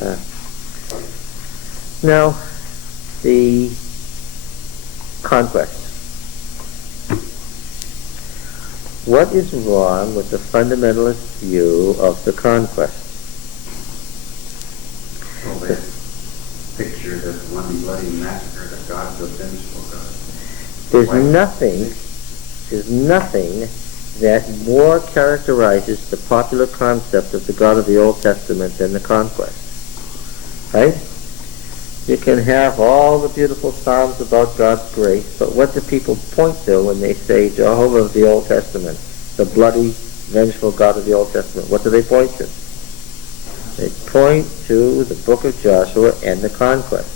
Uh, now, the conquest. What is wrong with the fundamentalist view of the conquest? Well, they picture that one bloody massacre that God's a vengeful God. There's nothing that more characterizes the popular concept of the God of the Old Testament than the conquest. Right? You can have all the beautiful psalms about God's grace, but what do people point to when they say Jehovah of the Old Testament, the bloody, vengeful God of the Old Testament? What do they point to? They point to the book of Joshua and the conquest.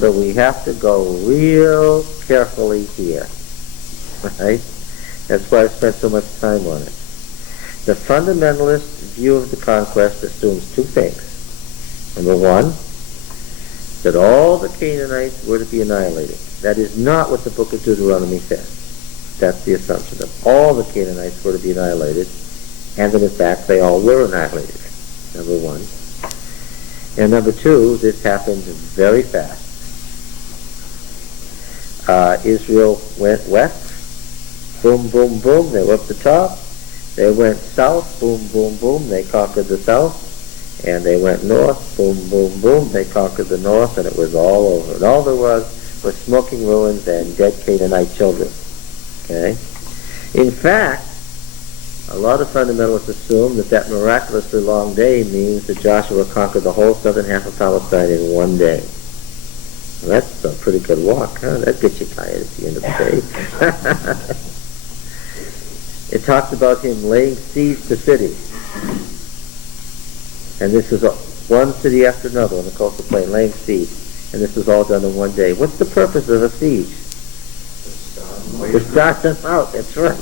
So we have to go real carefully here. Right? That's why I spent so much time on it. The fundamentalist view of the conquest assumes two things. Number one, that all the Canaanites were to be annihilated. That is not what the book of Deuteronomy says. That's the assumption, that all the Canaanites were to be annihilated, and that in fact they all were annihilated. Number one. And number two, this happened very fast. Israel went west, boom, boom, boom, they were up the top. They went south, boom, boom, boom, they conquered the south. And they went north, boom, boom, boom, they conquered the north, and it was all over. And all there was smoking ruins and dead Canaanite children. Okay? In fact, a lot of fundamentalists assume that miraculously long day means that Joshua conquered the whole southern half of Palestine in one day. Well, that's a pretty good walk, huh? That gets you tired at the end of the day. It talks about him laying siege to cities. And this is one city after another on the coastal plain, laying siege. And this was all done in one day. What's the purpose of a siege? To starve them out, that's right.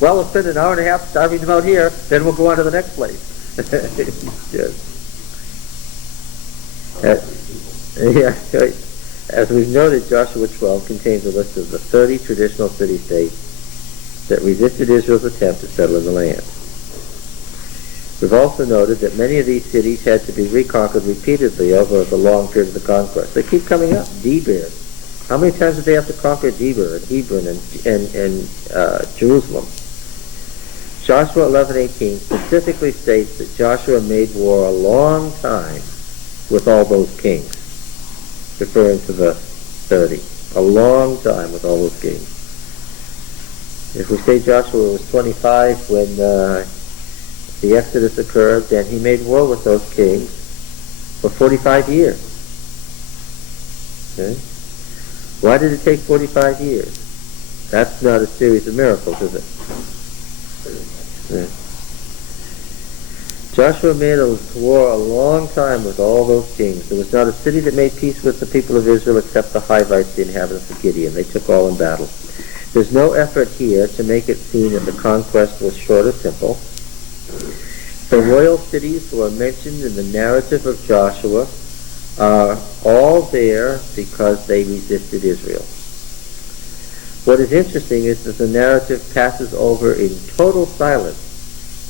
Well, we'll spend an hour and a half starving them out here, then we'll go on to the next place. Yes. As we've noted, Joshua 12 contains a list of the 30 traditional city-states that resisted Israel's attempt to settle in the land. We've also noted that many of these cities had to be reconquered repeatedly over the long period of the conquest. They keep coming up. Debir. How many times did they have to conquer Debir and Hebron and Jerusalem? Joshua 11:18 specifically states that Joshua made war a long time with all those kings, referring to the 30. A long time with all those kings. If we say Joshua was 25 when the Exodus occurred, then he made war with those kings for 45 years. Okay? Why did it take 45 years? That's not a series of miracles, is it? Yeah. Joshua made a war a long time with all those kings. There was not a city that made peace with the people of Israel except the Hivites, the inhabitants of Gideon. They took all in battle. There's no effort here to make it seem that the conquest was short or simple. The royal cities who are mentioned in the narrative of Joshua are all there because they resisted Israel. What is interesting is that the narrative passes over in total silence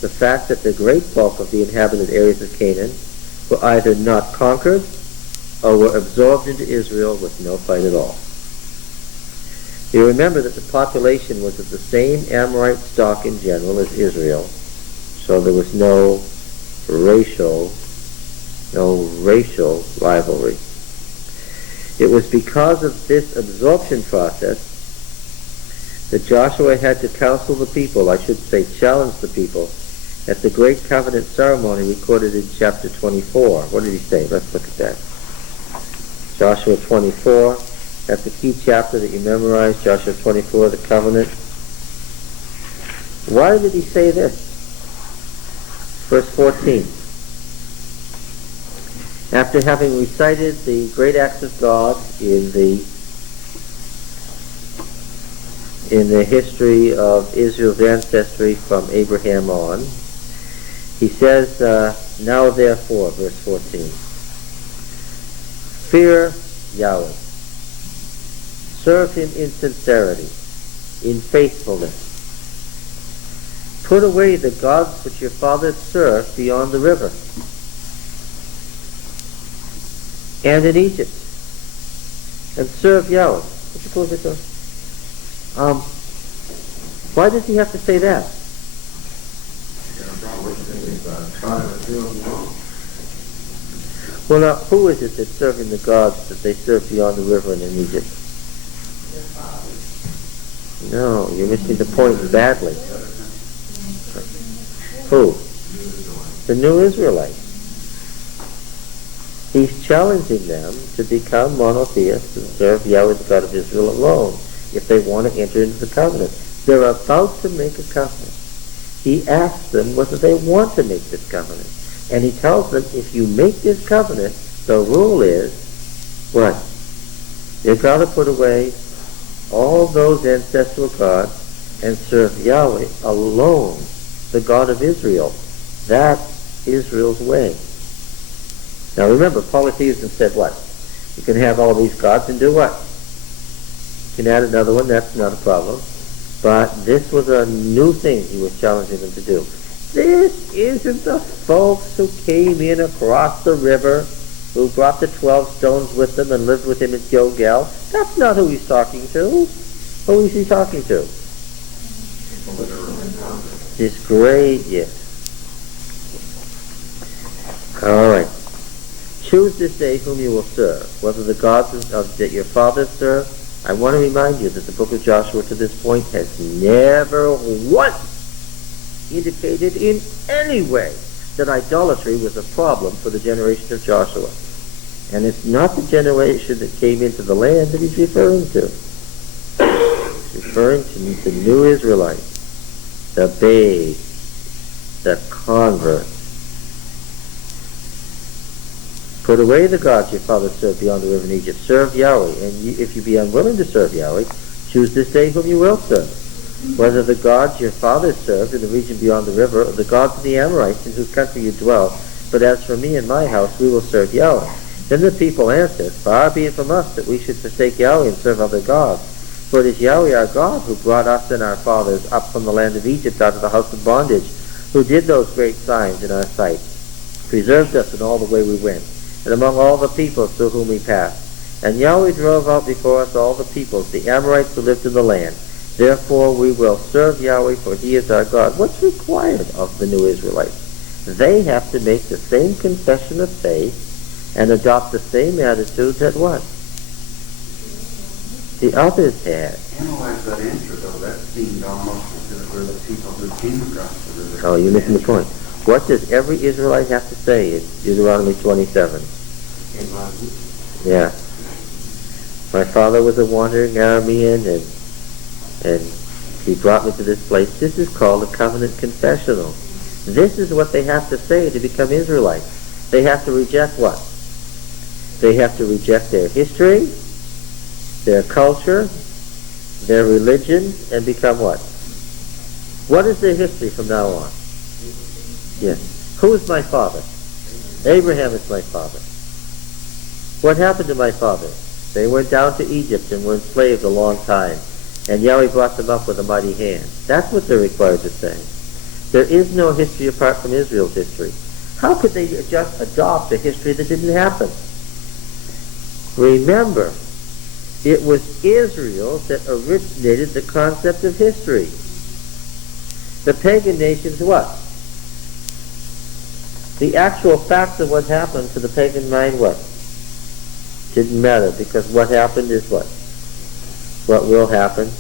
the fact that the great bulk of the inhabited areas of Canaan were either not conquered or were absorbed into Israel with no fight at all. You remember that the population was of the same Amorite stock in general as Israel, so there was no racial rivalry. It was because of this absorption process that Joshua had to counsel the people, I should say challenge the people, at the great covenant ceremony recorded in chapter 24. What did he say? Let's look at that. Joshua 24, that's a key chapter that you memorize, Joshua 24, the covenant. Why did he say this? Verse 14. After having recited the great acts of God in the history of Israel's ancestry from Abraham on, he says, now therefore, verse 14, fear Yahweh, serve him in sincerity, in faithfulness. Put away the gods which your fathers served beyond the river, and in Egypt, and serve Yahweh. What's the close this Why does he have to say that? Well, now, who is it that's serving the gods that they serve beyond the river and in Egypt? No, you're missing the point badly. Who? The new Israelites. He's challenging them to become monotheists and serve Yahweh, the God of Israel alone, if they want to enter into the covenant. They're about to make a covenant. He asks them whether they want to make this covenant. And he tells them, if you make this covenant, the rule is, what? You've got to put away all those ancestral gods and serve Yahweh alone, the God of Israel. That's Israel's way. Now remember, polytheism said what? You can have all these gods and do what? You can add another one, that's not a problem. But this was a new thing he was challenging them to do. This isn't the folks who came in across the river, who brought the 12 stones with them and lived with him at Gilgal. That's not who he's talking to. Who is he talking to? This great, yes. All right. Choose this day whom you will serve, whether the gods that your fathers serve. I want to remind you that the book of Joshua to this point has never once indicated in any way that idolatry was a problem for the generation of Joshua. And it's not the generation that came into the land that he's referring to. He's referring to the new Israelites, the babes, the converts. Put away the gods your fathers served beyond the river in Egypt. Serve Yahweh. And if you be unwilling to serve Yahweh, choose this day whom you will serve. Whether the gods your fathers served in the region beyond the river, or the gods of the Amorites in whose country you dwell. But as for me and my house, we will serve Yahweh. Then the people answered, Far be it from us that we should forsake Yahweh and serve other gods. For it is Yahweh our God who brought us and our fathers up from the land of Egypt out of the house of bondage, who did those great signs in our sight, preserved us in all the way we went, and among all the peoples through whom we passed. And Yahweh drove out before us all the peoples, the Amorites who lived in the land. Therefore we will serve Yahweh, for he is our God. What's required of the new Israelites? They have to make the same confession of faith and adopt the same attitude that what? The others had. Analyze that answer, though. That seemed almost as if we're the people who came across the river. Oh, you're missing the point. What does every Israelite have to say in Deuteronomy 27? Yeah. My father was a wandering Aramean, and he brought me to this place. This is called a covenant confessional. This is what they have to say to become Israelites. They have to reject what? They have to reject their history, their culture, their religion, and become what? What is their history from now on? Yes. Who is my father? Abraham is my father. What happened to my father? They went down to Egypt and were enslaved a long time, and Yahweh brought them up with a mighty hand. That's what they're required to say. There is no history apart from Israel's history. How could they just adopt a history that didn't happen? Remember, it was Israel that originated the concept of history. The pagan nations what? The actual facts of what happened to the pagan mind what? Didn't matter, because what happened is what? What will happen.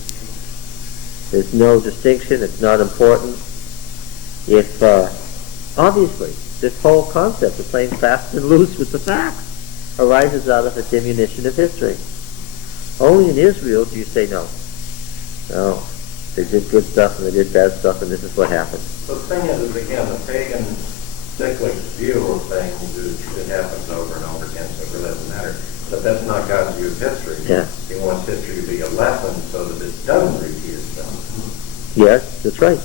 There's no distinction, it's not important. If, obviously, this whole concept of playing fast and loose with the facts arises out of a diminution of history. Only in Israel do you say no. No. They did good stuff and they did bad stuff, and this is what happened. So the thing is, again, the pagan cyclic view of things is it happens over and over again, so it really doesn't matter. But that's not God's view of history. Yeah. He wants history to be a lesson so that it doesn't repeat itself. Yes, that's right.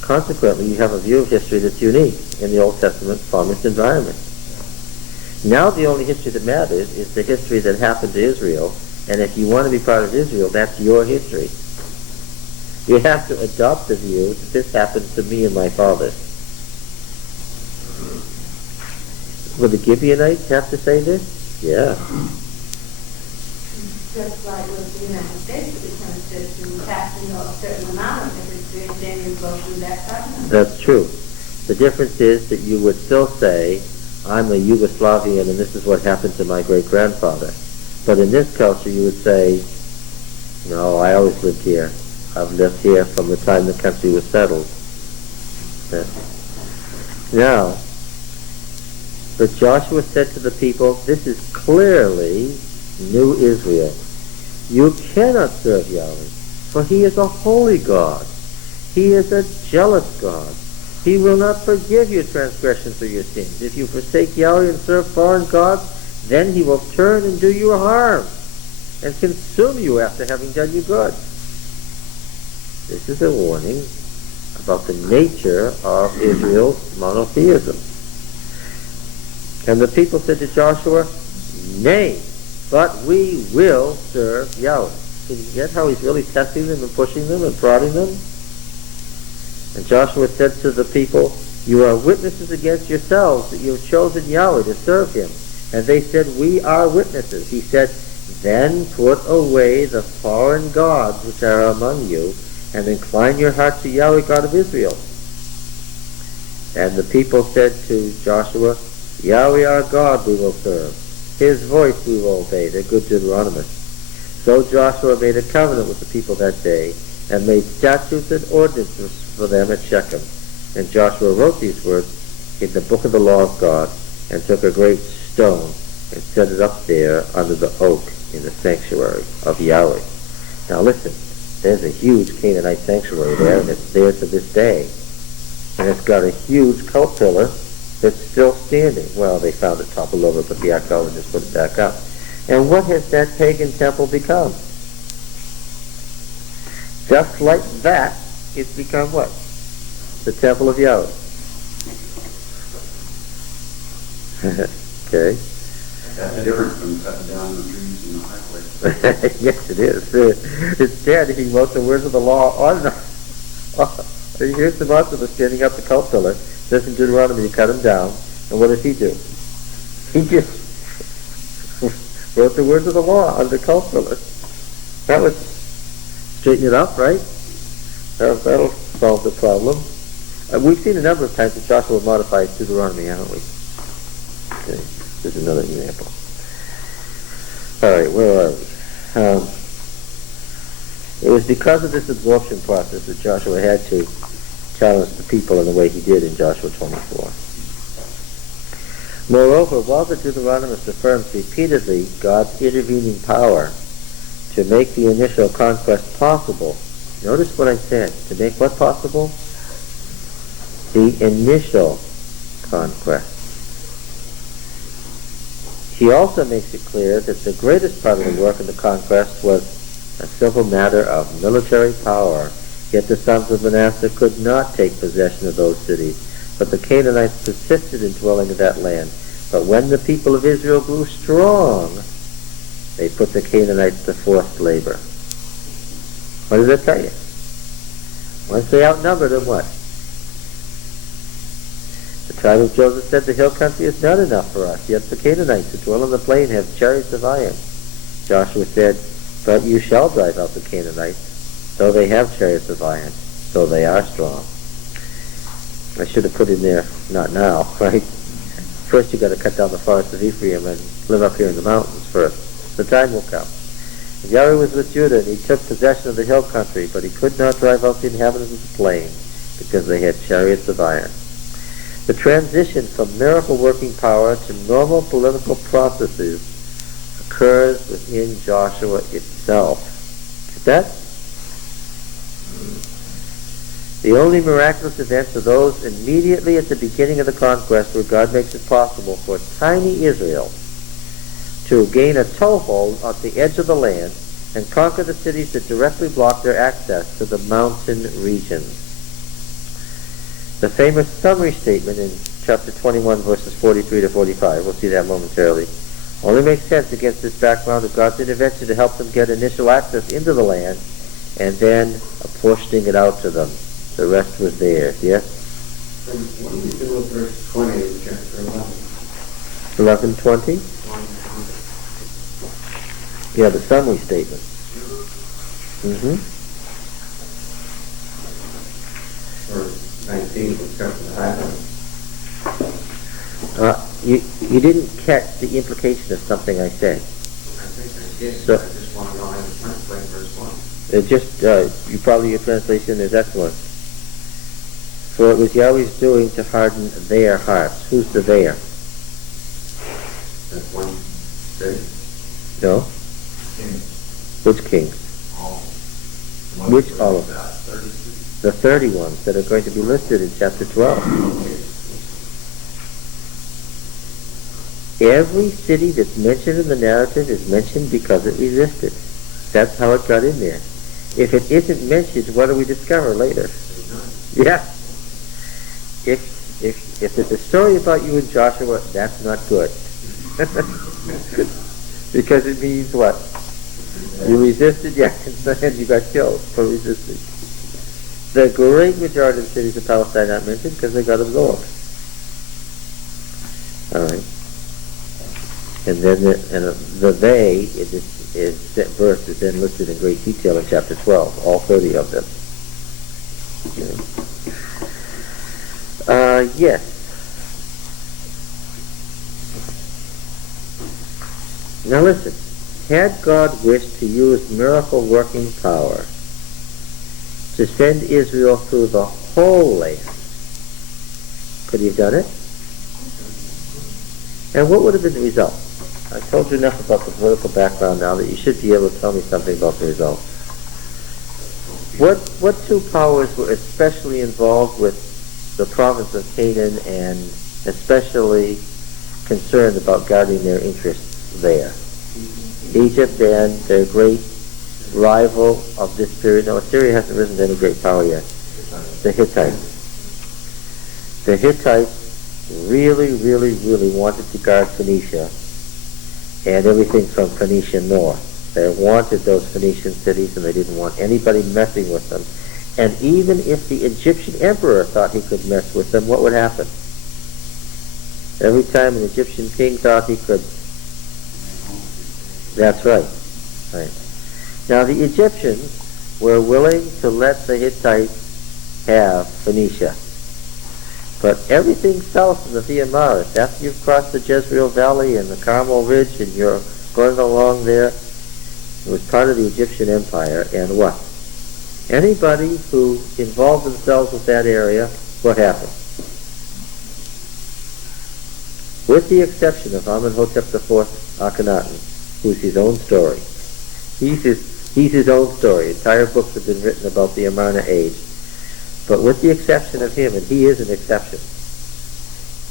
Consequently, you have a view of history that's unique in the Old Testament psalmist environment. Now the only history that matters is the history that happened to Israel, and if you want to be part of Israel, that's your history. You have to adopt the view that this happened to me and my father. Will the Gibeonites have to say this? Yeah. Just like with the United States, it kind of says to tax, a certain amount of it, and then you go through that government. That's true. The difference is that you would still say, I'm a Yugoslavian and this is what happened to my great-grandfather. But in this culture you would say, no, I always lived here. I've lived here from the time the country was settled. Yeah. Now, but Joshua said to the people, this is clearly New Israel. You cannot serve Yahweh, for he is a holy God. He is a jealous God. He will not forgive your transgressions or your sins. If you forsake Yahweh and serve foreign gods, then he will turn and do you harm and consume you after having done you good. This is a warning about the nature of Israel's monotheism. And the people said to Joshua, nay, but we will serve Yahweh. Can you get how he's really testing them and pushing them and prodding them? And Joshua said to the people, you are witnesses against yourselves that you have chosen Yahweh to serve him. And they said, we are witnesses. He said, then put away the foreign gods which are among you, and incline your heart to Yahweh God of Israel. And the people said to Joshua, Yahweh our God we will serve. His voice we will obey. They're good Deuteronomists. So Joshua made a covenant with the people that day, and made statutes and ordinances for them at Shechem. And Joshua wrote these words in the book of the law of God, and took a great stone and set it up there under the oak in the sanctuary of Yahweh. Now listen, there's a huge Canaanite sanctuary there, and it's there to this day. And it's got a huge cult pillar that's still standing. Well, they found it toppled over, but the archaeologists put it back up. And what has that pagan temple become? Just like that, it's become what? The temple of Yahweh. Okay. That's different from cutting down the trees in the highway. Yes, it is. Instead, he wrote the words of the law on the... Here's the monster that's standing up the cult pillar. Says in Deuteronomy, you cut him down. And what does he do? He just wrote the words of the law on the cult pillar. That would straighten it up, right? That'll solve the problem. We've seen a number of times that Joshua modifies Deuteronomy, haven't we? Okay, here's another example. All right, where are we? It was because of this absorption process that Joshua had to challenge the people in the way he did in Joshua 24. Moreover, while the Deuteronomist affirms repeatedly God's intervening power to make the initial conquest possible, notice what I said, to make what possible? The initial conquest. He also makes it clear that the greatest part of the work in the conquest was a simple matter of military power. Yet the sons of Manasseh could not take possession of those cities, but the Canaanites persisted in dwelling in that land. But when the people of Israel grew strong, they put the Canaanites to forced labor. What does that tell you? Once they outnumbered them, what? The tribe of Joseph said, the hill country is not enough for us, yet the Canaanites who dwell on the plain have chariots of iron. Joshua said, but you shall drive out the Canaanites. Though they have chariots of iron, though they are strong. I should have put in there, not now, right? First you got to cut down the forest of Ephraim and live up here in the mountains first. The time will come. And Yahweh was with Judah, and he took possession of the hill country, but he could not drive out the inhabitants of the plain, because they had chariots of iron. The transition from miracle-working power to normal political processes occurs within Joshua itself. Get that? The only miraculous events are those immediately at the beginning of the conquest, where God makes it possible for tiny Israel to gain a toehold at the edge of the land and conquer the cities that directly block their access to the mountain regions. The famous summary statement in chapter 21, verses 43 to 45, we'll see that momentarily, only makes sense against this background of God's intervention to help them get initial access into the land and then apportioning it out to them. The rest was theirs, yes? What do we do with verse 20 of chapter 11? 11:20? Yeah, the summary statement. Mm-hmm. Verse 19, discussing the timeline. You didn't catch the implication of something I said. I think I did, So- but I just want to know how to translate verse 1. You probably your translation is excellent. For it was Yahweh's doing to harden their hearts. Who's the there? That's one city. No? Which kings? All. Which all of them? 30 cities. The 30 ones that are going to be listed in chapter 12. Every city that's mentioned in the narrative is mentioned because it resisted. That's how it got in there. If it isn't mentioned, what do we discover later? Yeah. If it's a story about you and Joshua, that's not good. Because it means what? You resisted, yes, and you got killed for resisting. The great majority of the cities of Palestine are not mentioned because they got absorbed. All right. And then the they that verse is then listed in great detail in chapter 12, all 30 of them. Yes. Now listen, had God wished to use miracle working power to send Israel through the whole land, could he have done it? And what would have been the result? I told you enough about the political background now that you should be able to tell me something about the result. What two powers were especially involved with the province of Canaan and especially concerned about guarding their interests there? Egypt and their great rival of this period. No, Assyria hasn't risen to any great power yet. The Hittites. The Hittites really, really, really wanted to guard Phoenicia and everything from Phoenicia north. They wanted those Phoenician cities and they didn't want anybody messing with them. And even if the Egyptian emperor thought he could mess with them, what would happen? Every time an Egyptian king thought he could. That's right. Right. Now the Egyptians were willing to let the Hittites have Phoenicia. But everything south of the Via Maris, after you've crossed the Jezreel Valley and the Carmel Ridge and you're going along there, it was part of the Egyptian Empire. And what? Anybody who involved themselves with that area, what happened? With the exception of Amenhotep IV Akhenaten, who's his own story. He's his own story. Entire books have been written about the Amarna age. But with the exception of him, and he is an exception,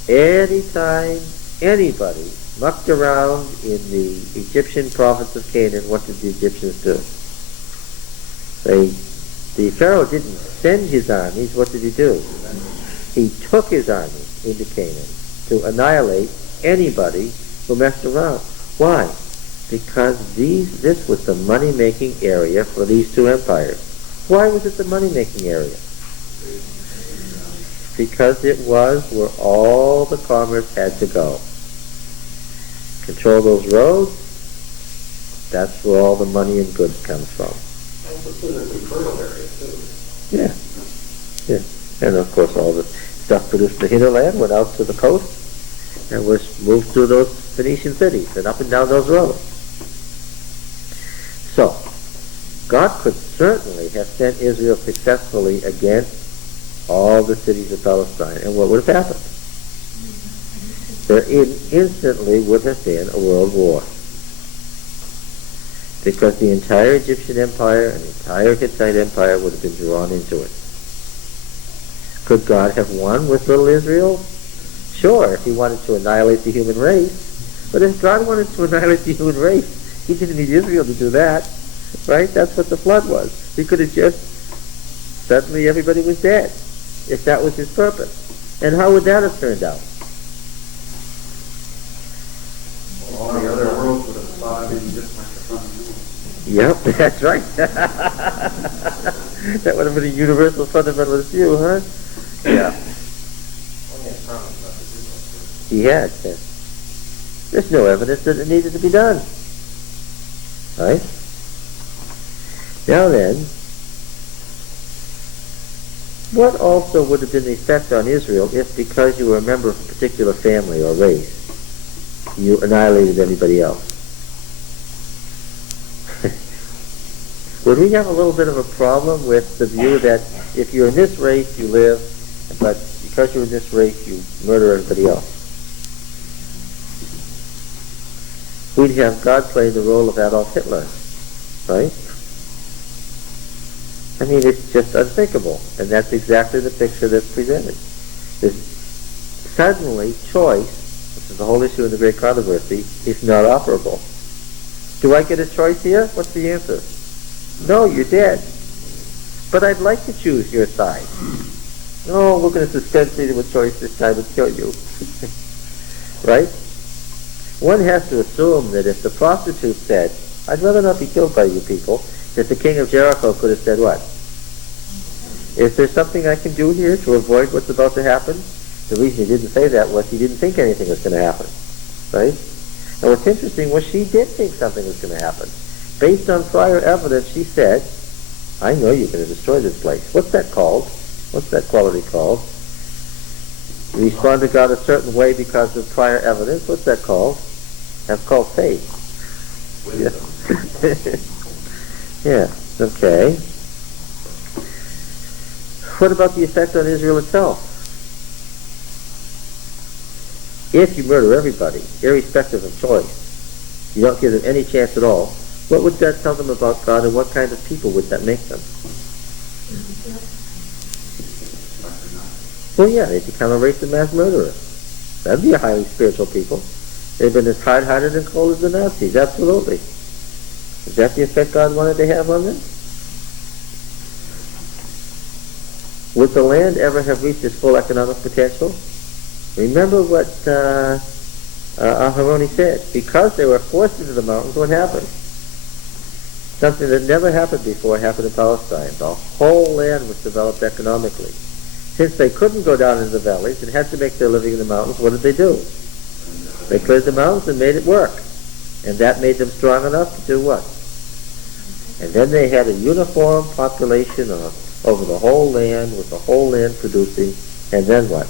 anytime anybody mucked around in the Egyptian province of Canaan, what did the Egyptians do? The Pharaoh didn't send his armies. What did he do? He took his army into Canaan to annihilate anybody who messed around. Why? Because this was the money-making area for these two empires. Why was it the money-making area? Because it was where all the commerce had to go. Control those roads, that's where all the money and goods comes from. And it's a physically fertile area, too. Yeah. Yeah. And of course all the stuff produced in the hinterland went out to the coast and was moved through those Phoenician cities and up and down those roads. So, God could certainly have sent Israel successfully against all the cities of Palestine. And what would have happened? There instantly would have been a world war. Because the entire Egyptian empire and the entire Hittite empire would have been drawn into it. Could God have won with little Israel? Sure, if he wanted to annihilate the human race. But if God wanted to annihilate the human race, he didn't need Israel to do that. Right? That's what the flood was. He could have just, suddenly everybody was dead, if that was his purpose. And how would that have turned out? All the other worlds would have thought in just like the fundamental. Yep, that's right. That would have been a universal fundamentalist view, huh? Yeah. He had. There's no evidence that it needed to be done. Right? Now then, what also would have been the effect on Israel if, because you were a member of a particular family or race, you annihilated everybody else? Would we have a little bit of a problem with the view that if you're in this race, you live, but because you're in this race, you murder everybody else? We'd have God play the role of Adolf Hitler, right? I mean, it's just unthinkable, and that's exactly the picture that's presented. There's suddenly choice, which is the whole issue in the great controversy, is not operable. Do I get a choice here? What's the answer? No, you're dead. But I'd like to choose your side. No, we're going to suspend freedom of choice this time and kill you. Right? One has to assume that if the prostitute said, I'd rather not be killed by you people, that the king of Jericho could have said what? Is there something I can do here to avoid what's about to happen? The reason he didn't say that was he didn't think anything was going to happen. Right? And what's interesting was she did think something was going to happen. Based on prior evidence, she said, I know you're going to destroy this place. What's that called? What's that quality called? You respond to God a certain way because of prior evidence. What's that called? That's called faith. Yeah. Okay. What about the effect on Israel itself? If you murder everybody, irrespective of choice, you don't give them any chance at all, what would that tell them about God, and what kind of people would that make them? Well, yeah, they become a race of mass murderers. That'd be a highly spiritual people. They've been as hard-hearted and cold as the Nazis, absolutely. Is that the effect God wanted to have on them? Would the land ever have reached its full economic potential? Remember what Aharoni said. Because they were forced into the mountains, what happened? Something that never happened before happened in Palestine. The whole land was developed economically. Since they couldn't go down into the valleys and had to make their living in the mountains, what did they do? They cleared the mountains and made it work. And that made them strong enough to do what? And then they had a uniform population over the whole land, with the whole land producing, and then what?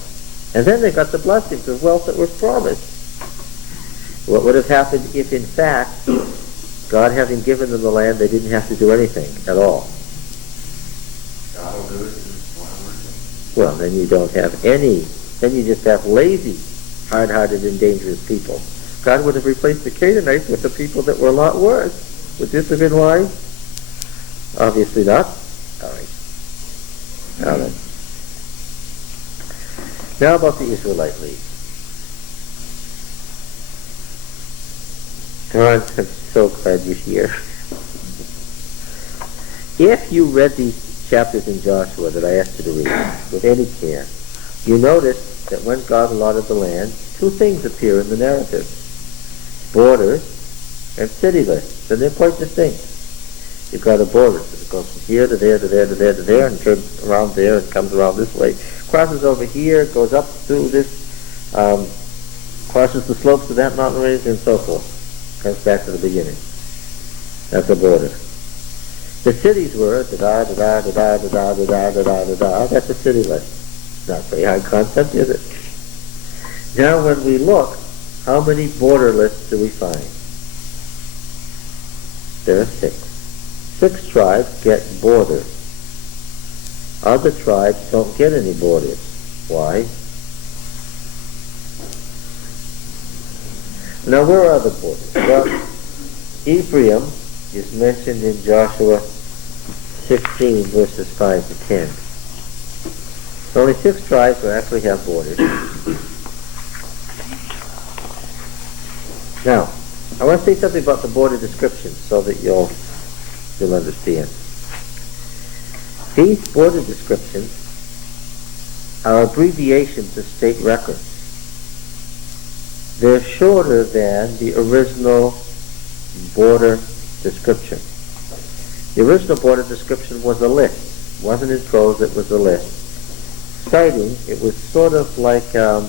And then they got the blessings of wealth that was promised. What would have happened if, in fact, God having given them the land, they didn't have to do anything at all? God will do it. Well, then you don't have any. Then you just have lazy, hard-hearted, and dangerous people. God would have replaced the Canaanites with the people that were a lot worse. Would this have been wise? Obviously not. All right. Now then. Now about the Israelite League. God, I'm so glad you're here. If you read these chapters in Joshua that I asked you to read with any care, you notice that when God allotted the land, two things appear in the narrative: borders and city lists, and they're quite distinct. You've got a border that goes from here to there to there to there to there, and turns around there and comes around this way, crosses over here, goes up through this, crosses the slopes of that mountain range, and so forth. Comes back to the beginning. That's a border. The cities were da da da da da da da da da da da da. That's a city list. Not a very high concept, is it? Now, when we look, how many border lists do we find? There are 6. 6 tribes get borders. Other tribes don't get any borders. Why? Now, where are the borders? Well, Ephraim is mentioned in Joshua 16, verses 5 to 10. So only 6 tribes will actually have borders. Now, I want to say something about the border description so that you'll understand. These border descriptions are abbreviations of state records. They're shorter than the original border description. The original border description was a list. It wasn't in prose, it was a list. Citing, it was sort of like a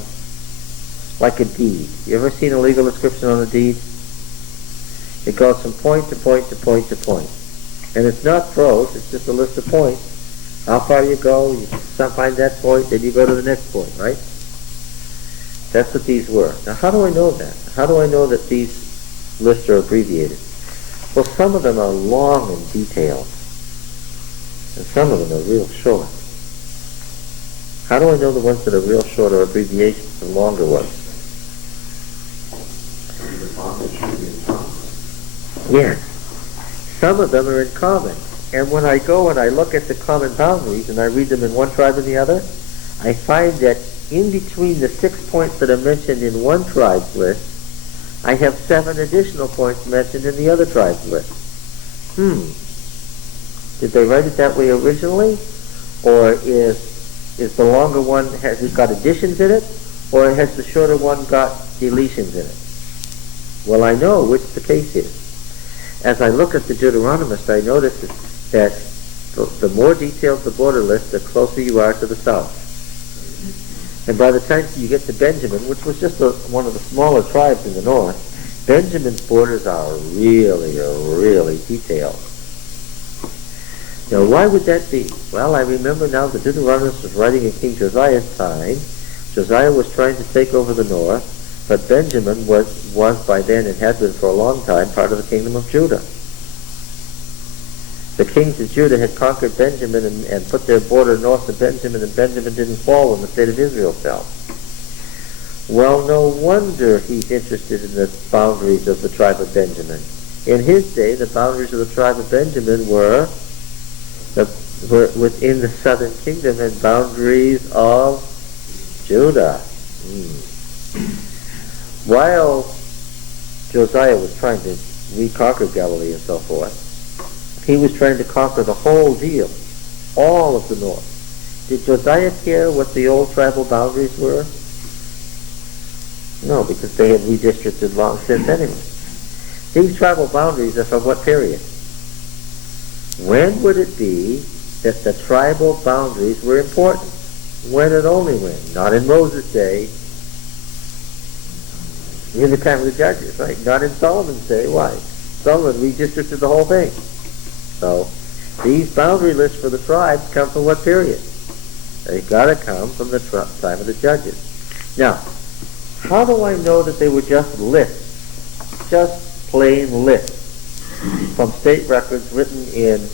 deed. You ever seen a legal description on a deed? It goes from point to point to point to point. And it's not prose, it's just a list of points. How far you go, you find that point, then you go to the next point, right? That's what these were. Now how do I know that? How do I know that these lists are abbreviated? Well, some of them are long and detailed, and some of them are real short. How do I know the ones that are real short are abbreviations and longer ones? Yes. Some of them are in common. And when I go and I look at the common boundaries and I read them in one tribe and the other, I find that in between the 6 points that are mentioned in one tribe's list, I have 7 additional points mentioned in the other tribe's list. Did they write it that way originally? Or is the longer one, has it got additions in it? Or has the shorter one got deletions in it? Well, I know which the case is. As I look at the Deuteronomist, I notice that the more detailed the border list, the closer you are to the south. And by the time you get to Benjamin, which was just one of the smaller tribes in the north, Benjamin's borders are really, really detailed. Now, why would that be? Well, I remember now the Deuteronomist was writing in King Josiah's time. Josiah was trying to take over the north, but Benjamin was by then, and had been for a long time, part of the kingdom of Judah. The kings of Judah had conquered Benjamin and put their border north of Benjamin, and Benjamin didn't fall when the state of Israel fell. Well, no wonder he's interested in the boundaries of the tribe of Benjamin. In his day, the boundaries of the tribe of Benjamin were within the southern kingdom and boundaries of Judah. While Josiah was trying to reconquer Galilee and so forth, he was trying to conquer the whole deal, all of the north. Did Josiah care what the old tribal boundaries were? No, because they had redistricted long since anyway. These tribal boundaries are from what period? When would it be that the tribal boundaries were important? When and only when? Not in Moses' day. In the time of the judges, right? Not in Solomon's day. Why? Solomon redistricted the whole thing. So, these boundary lists for the tribes come from what period? They've got to come from the time of the judges. Now, how do I know that they were just lists? Just plain lists from state records written in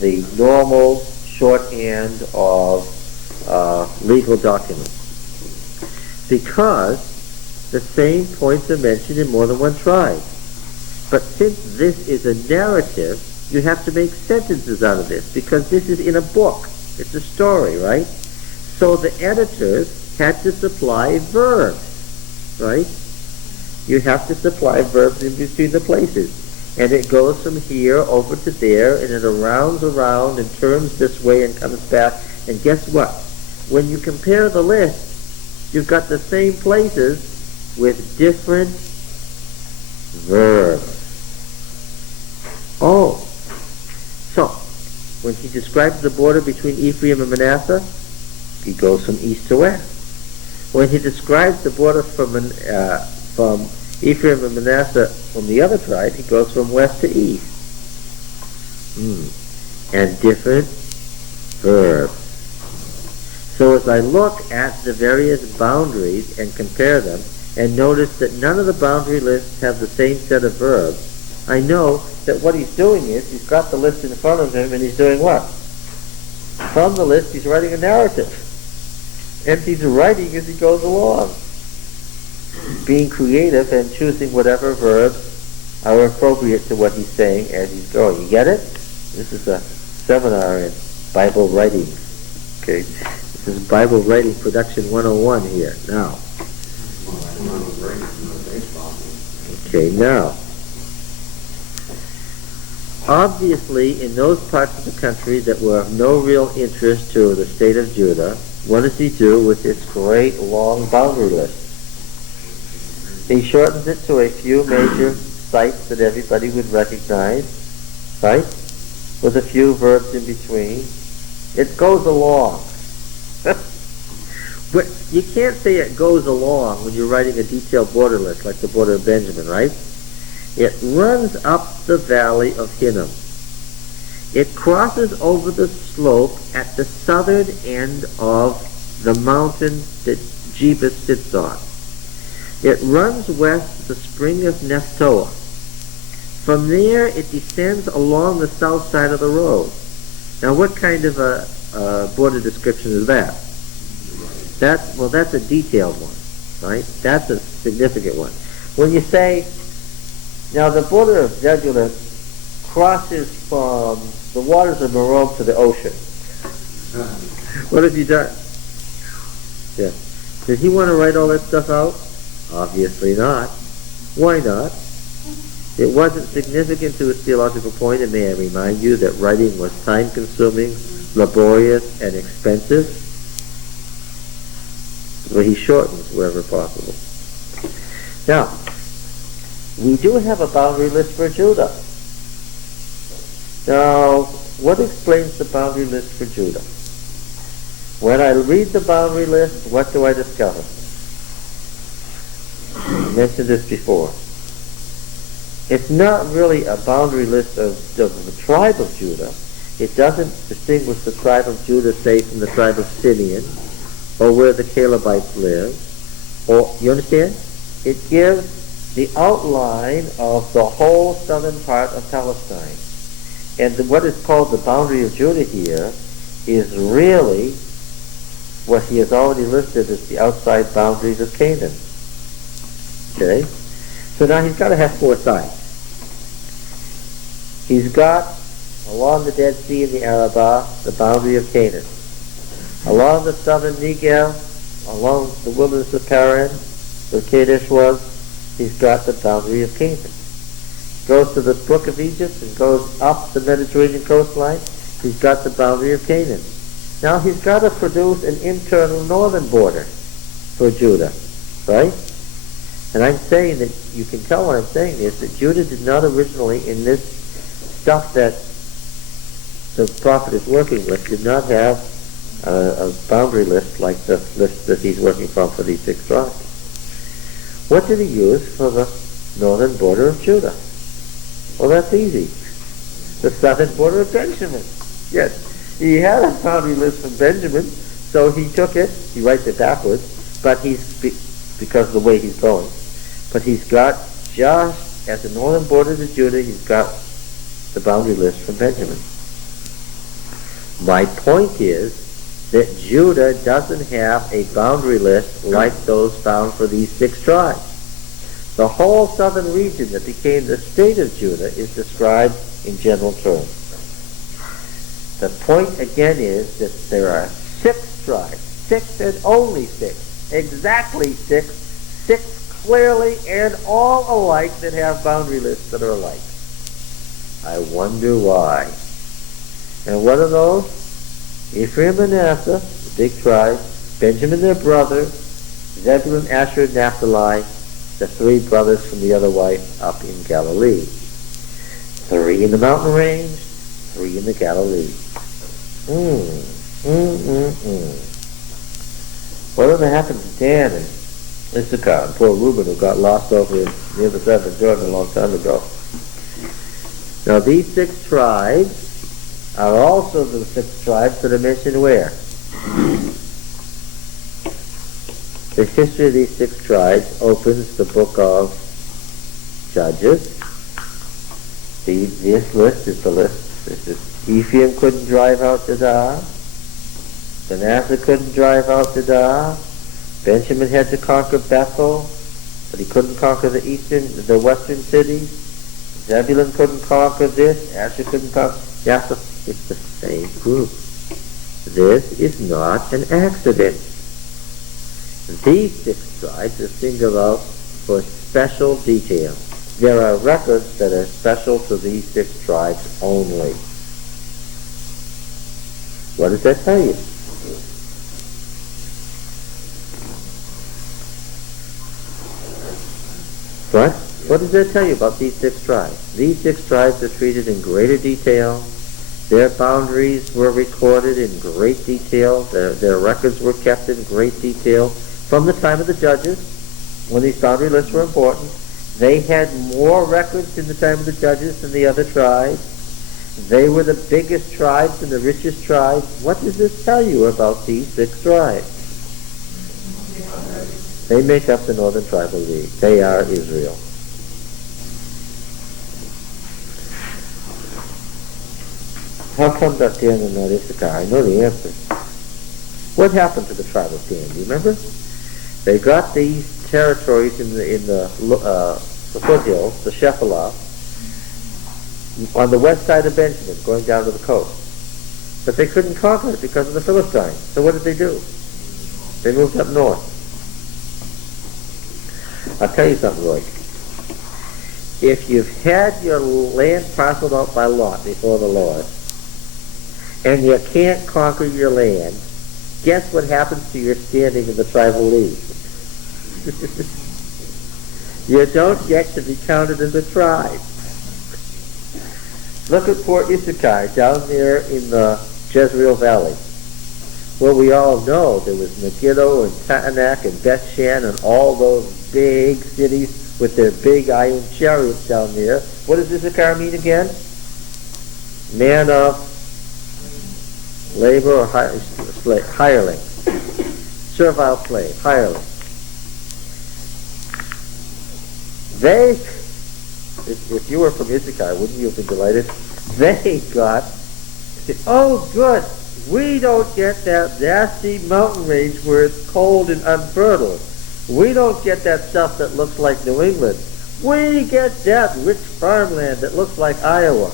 the normal shorthand of legal documents? Because the same points are mentioned in more than one tribe. But since this is a narrative, you have to make sentences out of this, because this is in a book. It's a story, right? So the editors had to supply verbs, right? You have to supply verbs in between the places. And it goes from here over to there, and it rounds around and turns this way and comes back. And guess what? When you compare the list, you've got the same places with different verbs. Oh, so when he describes the border between Ephraim and Manasseh, he goes from east to west. When he describes the border from Ephraim and Manasseh from the other tribe, he goes from west to east. And different verbs. So as I look at the various boundaries and compare them, and notice that none of the boundary lists have the same set of verbs, I know that what he's doing is he's got the list in front of him and he's doing what? From the list he's writing a narrative. And he's writing as he goes along. Being creative and choosing whatever verbs are appropriate to what he's saying as he's going. You get it? This is a seminar in Bible writing. Okay? This is Bible Writing Production 101 here. Now. Okay, now. Obviously, in those parts of the country that were of no real interest to the state of Judah, what does he do with this great long boundary list? He shortens it to a few major sites that everybody would recognize, right? With a few verbs in between. It goes along. But you can't say it goes along when you're writing a detailed border list like the border of Benjamin, right? It runs up the valley of Hinnom. It crosses over the slope at the southern end of the mountain that Jebus sits on. It runs west to the spring of Nephtoah. From there, it descends along the south side of the road. Now, what kind of a border description is that? That's a detailed one, right? That's a significant one. When you say, now the border of Zebulun crosses from the waters of Merom to the ocean. What have you done? Yeah. Did he want to write all that stuff out? Obviously not. Why not? It wasn't significant to his theological point, and may I remind you that writing was time-consuming, laborious, and expensive. Well, he shortens wherever possible. Now, we do have a boundary list for Judah. Now, what explains the boundary list for Judah? When I read the boundary list, what do I discover? I mentioned this before. It's not really a boundary list of the tribe of Judah. It doesn't distinguish the tribe of Judah, say, from the tribe of Simeon, or where the Calebites live. Or, you understand? It gives the outline of the whole southern part of Palestine. And what is called the boundary of Judah here is really what he has already listed as the outside boundaries of Canaan. Okay? So now he's got to have four sides. He's got, along the Dead Sea and the Arabah, the boundary of Canaan. Along the southern Negev, along the wilderness of Paran, where Kadesh was, he's got the boundary of Canaan. Goes to the brook of Egypt and goes up the Mediterranean coastline, he's got the boundary of Canaan. Now he's got to produce an internal northern border for Judah, right? And I'm saying that, you can tell what I'm saying is that Judah did not originally, in this stuff that the prophet is working with, did not have a boundary list like the list that he's working from for these 6 tribes. What did he use for the northern border of Judah? Well, that's easy. The southern border of Benjamin. Yes, he had a boundary list from Benjamin, so he took it. He writes it backwards, but because of the way he's going. But he's got, just at the northern border of Judah, he's got the boundary list from Benjamin. My point is that Judah doesn't have a boundary list like those found for these 6 tribes. The whole southern region that became the state of Judah is described in general terms. The point again is that there are 6 tribes, 6 and only 6, exactly 6 clearly and all alike that have boundary lists that are alike. I wonder why. And what are those? Ephraim, Manasseh, the big tribe, Benjamin their brother, Zebulun, Asher, Naphtali, the 3 brothers from the other wife up in Galilee. 3 in the mountain range, 3 in the Galilee. Whatever happened to Dan and Issachar and poor Reuben, who got lost over near the River Jordan a long time ago? Now these 6 tribes are also the 6 tribes that are mentioned where? The history of these 6 tribes opens the book of Judges. This list is the list. This is Ephraim couldn't drive out Dedah. Manasseh couldn't drive out Dedah. Benjamin had to conquer Bethel, but he couldn't conquer the western cities. Zebulun couldn't conquer this. Asher couldn't conquer. Yes, it's the same group. This is not an accident. These 6 tribes are singled out for special detail. There are records that are special to these 6 tribes only. What does that tell you? What? What does that tell you about these 6 tribes? These 6 tribes are treated in greater detail. Their boundaries were recorded in great detail. Their records were kept in great detail. From the time of the judges, when these boundary lists were important, They had more records in the time of the judges than the other tribes. They were the biggest tribes and the richest tribes. What does this tell you about these 6 tribes? They make up the Northern Tribal League. They are Israel. How come that Dan and not Issachar? I know the answer. What happened to the tribe of Dan? Do you remember? They got these territories in the foothills, the Shephelah, on the west side of Benjamin, going down to the coast. But they couldn't conquer it because of the Philistines. So what did they do? They moved up north. I'll tell you something, Roy. If you've had your land parceled out by lot before the Lord, and you can't conquer your land, guess what happens to your standing in the tribal league? You don't get to be counted as a tribe. Look at poor Issachar down there in the Jezreel Valley. Well, we all know there was Megiddo and Taanach and Bethshan and all those big cities with their big iron chariots down there. What does Issachar mean again? Man of labor or hireling. Servile slave, hireling. They, if you were from Issachar, wouldn't you have been delighted? They got, oh good, we don't get that nasty mountain range where it's cold and unfertile. We don't get that stuff that looks like New England. We get that rich farmland that looks like Iowa.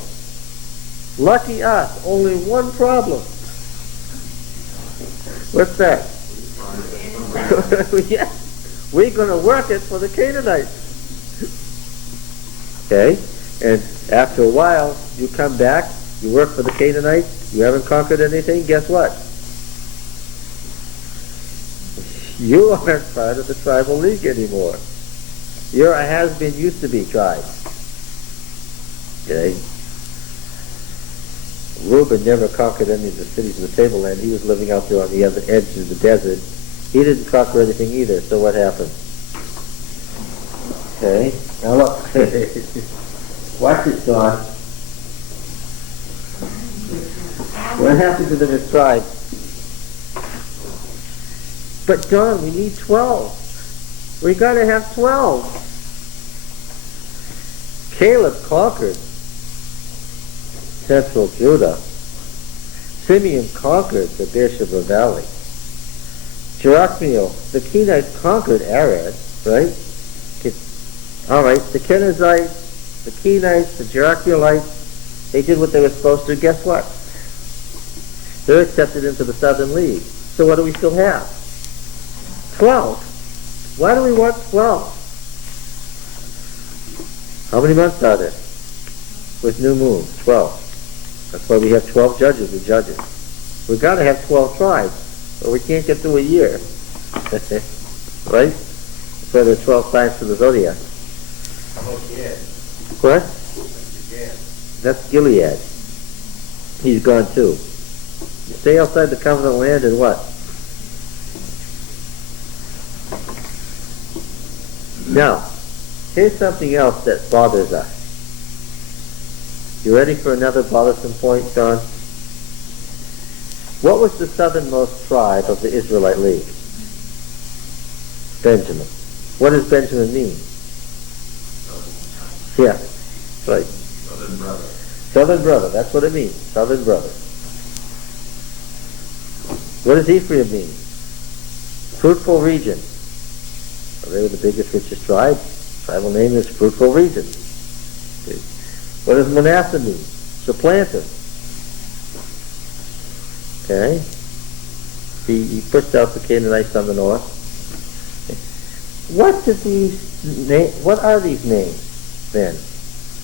Lucky us, only one problem. What's that? Yeah, we're going to work it for the Canaanites. Okay? And after a while, you come back, you work for the Canaanites, you haven't conquered anything, guess what? You aren't part of the tribal league anymore. You're a has-been, used-to-be tribe. Okay? Reuben never conquered any of the cities of the tableland. He was living out there on the other edge of the desert. He didn't conquer anything either, so what happened? Okay, now look. Watch it, Don. What happened to the tribe? But Don, we need 12. We got to have 12. Caleb conquered central Judah. Simeon conquered the Beersheba Valley. Jerachmeel, the Kenites conquered Arad, right? All right, the Kenizzites, the Kenites, the Jerachmeelites, they did what they were supposed to. Guess what? They're accepted into the Southern League. So what do we still have? 12. Why do we want 12? How many months are there? With new moon, 12. That's why we have 12 judges and judges. We've got to have 12 tribes, or we can't get through a year. Right? That's why there are 12 signs to the zodiac. How about Gad? What? Gad. That's Gilead. He's gone too. You stay outside the covenant land and what? Now, here's something else that bothers us. You ready for another bothersome point, John? What was the southernmost tribe of the Israelite League? Benjamin. What does Benjamin mean? Yeah, right. Southern brother. Southern brother, that's what it means. Southern brother. What does Ephraim mean? Fruitful region. Well, they were the biggest, richest tribe. Tribal name is fruitful region. Okay. What does Manasseh mean? Supplanter. Okay. He pushed out the Canaanites on the north. Okay. What are these names then?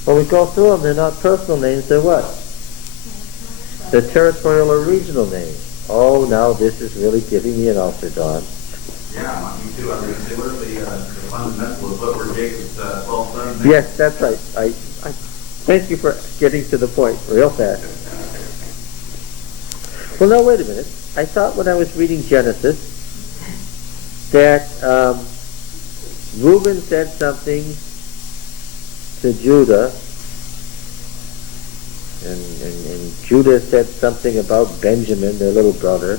When we go through them, they're not personal names, they're what? They're territorial or regional names. Oh, now this is really giving me an ulcer, Don. Yeah, me too. I mean, they were the fundamental of what were Jacob's 12 sons. Yes, that's right. I thank you for getting to the point real fast. Well, now, wait a minute. I thought when I was reading Genesis that Reuben said something to Judah, and Judah said something about Benjamin, their little brother.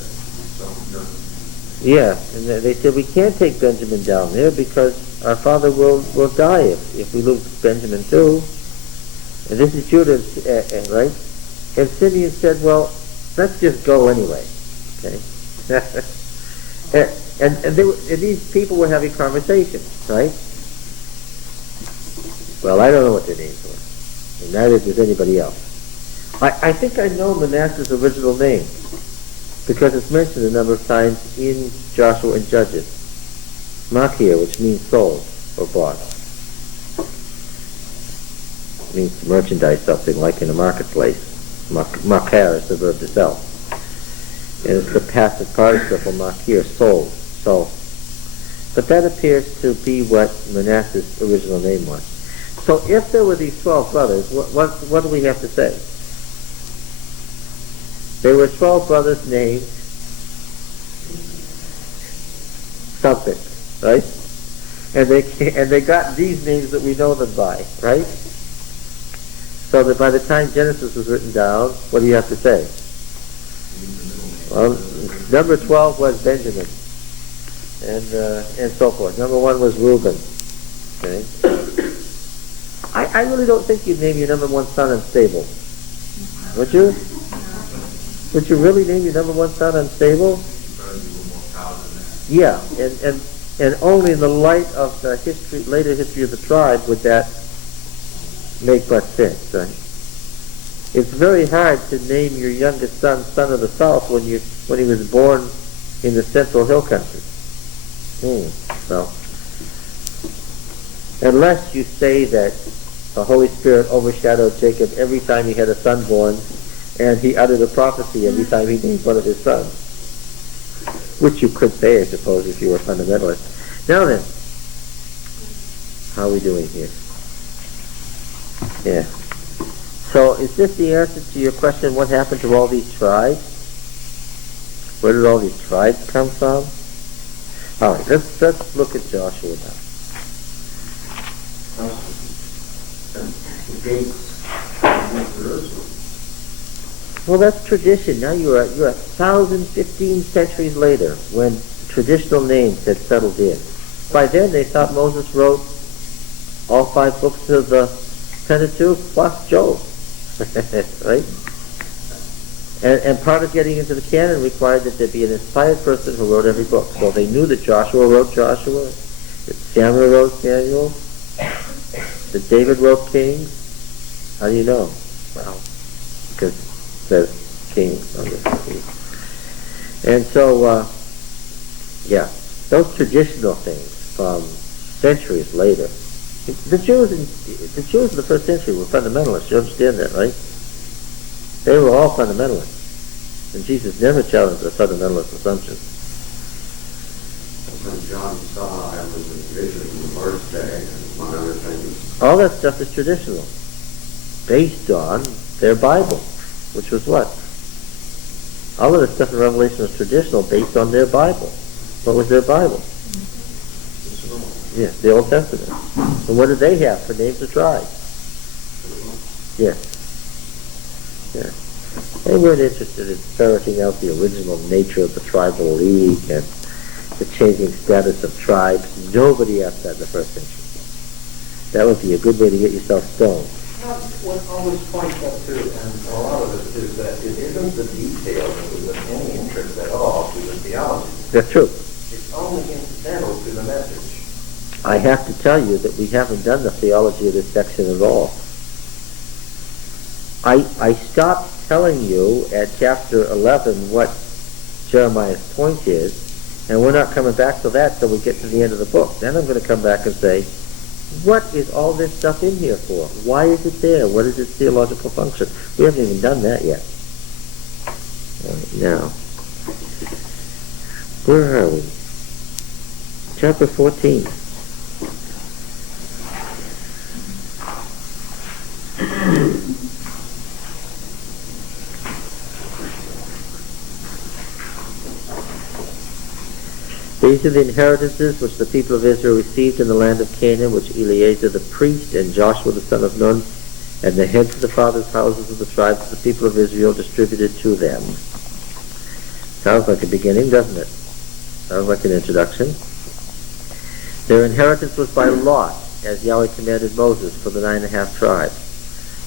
Yeah, and they said, we can't take Benjamin down there because our father will die if we lose Benjamin too. And this is Judah, right? And Simeon said, well, let's just go anyway. Okay? and these people were having conversations, right? Well, I don't know what their names were. And neither does anybody else. I think I know Manasseh's original name because it's mentioned a number of times in Joshua and Judges. Machir, which means sold or bought. It means to merchandise something like in a marketplace. Machir is the verb to sell. And it's the passive participle, machir, sold. So, but that appears to be what Manasseh's original name was. So if there were these 12 brothers, what do we have to say? There were 12 brothers named something, right? And they got these names that we know them by, right? So that by the time Genesis was written down, what do you have to say? Well, number 12 was Benjamin, and so forth. Number 1 was Reuben. Okay. I really don't think you'd name your number 1 son unstable. Would you? Would you really name your number 1 son unstable? Yeah, and only in the light of the later history of the tribe would that make much sense, right? It's very hard to name your youngest son son of the south when he was born in the central hill country. So, unless you say that the Holy Spirit overshadowed Jacob every time he had a son born, and he uttered a prophecy every time he named one of his sons. Which you could say, I suppose, if you were a fundamentalist. Now then, how are we doing here? Yeah. So is this the answer to your question, what happened to all these tribes? Where did all these tribes come from? All right, let's look at Joshua now. The gates of Jerusalem. Well, that's tradition. Now you're 1,015 centuries later when traditional names had settled in. By then they thought Moses wrote all 5 books of the Pentateuch plus Job. Right? And part of getting into the canon required that there be an inspired person who wrote every book. So they knew that Joshua wrote Joshua, that Samuel wrote Samuel, that David wrote Kings. How do you know? Well, because it says Kings on this. And so, yeah, those traditional things from centuries later. The Jews in the first century were fundamentalists. You understand that, right? They were all fundamentalists. And Jesus never challenged the fundamentalist assumptions. When John saw I was in vision the Lord's Day and one other thing. All that stuff is traditional, based on their Bible, which was what? All of the stuff in Revelation was traditional, based on their Bible. What was their Bible? Yeah, the Old Testament. And what did they have for names of tribes? Yes. Yeah. They weren't interested in ferreting out the original nature of the tribal league and the changing status of tribes. Nobody asked that in the first century. That would be a good way to get yourself stoned. What always points up to, and a lot of it, is that it isn't the details that is of any interest at all to the theology. That's true. It's only incidental to the message. I have to tell you that we haven't done the theology of this section at all. I stopped telling you at chapter 11 what Jeremiah's point is, and we're not coming back to that till we get to the end of the book. Then I'm going to come back and say, what is all this stuff in here for? Why is it there? What is its theological function? We haven't even done that yet. All right, now, where are we? Chapter 14. These are the inheritances which the people of Israel received in the land of Canaan, which Eleazar the priest and Joshua the son of Nun and the heads of the fathers' houses of the tribes of the people of Israel distributed to them. Sounds like a beginning, doesn't it? Sounds like an introduction. Their inheritance was by lot, as Yahweh commanded Moses for the 9.5 tribes.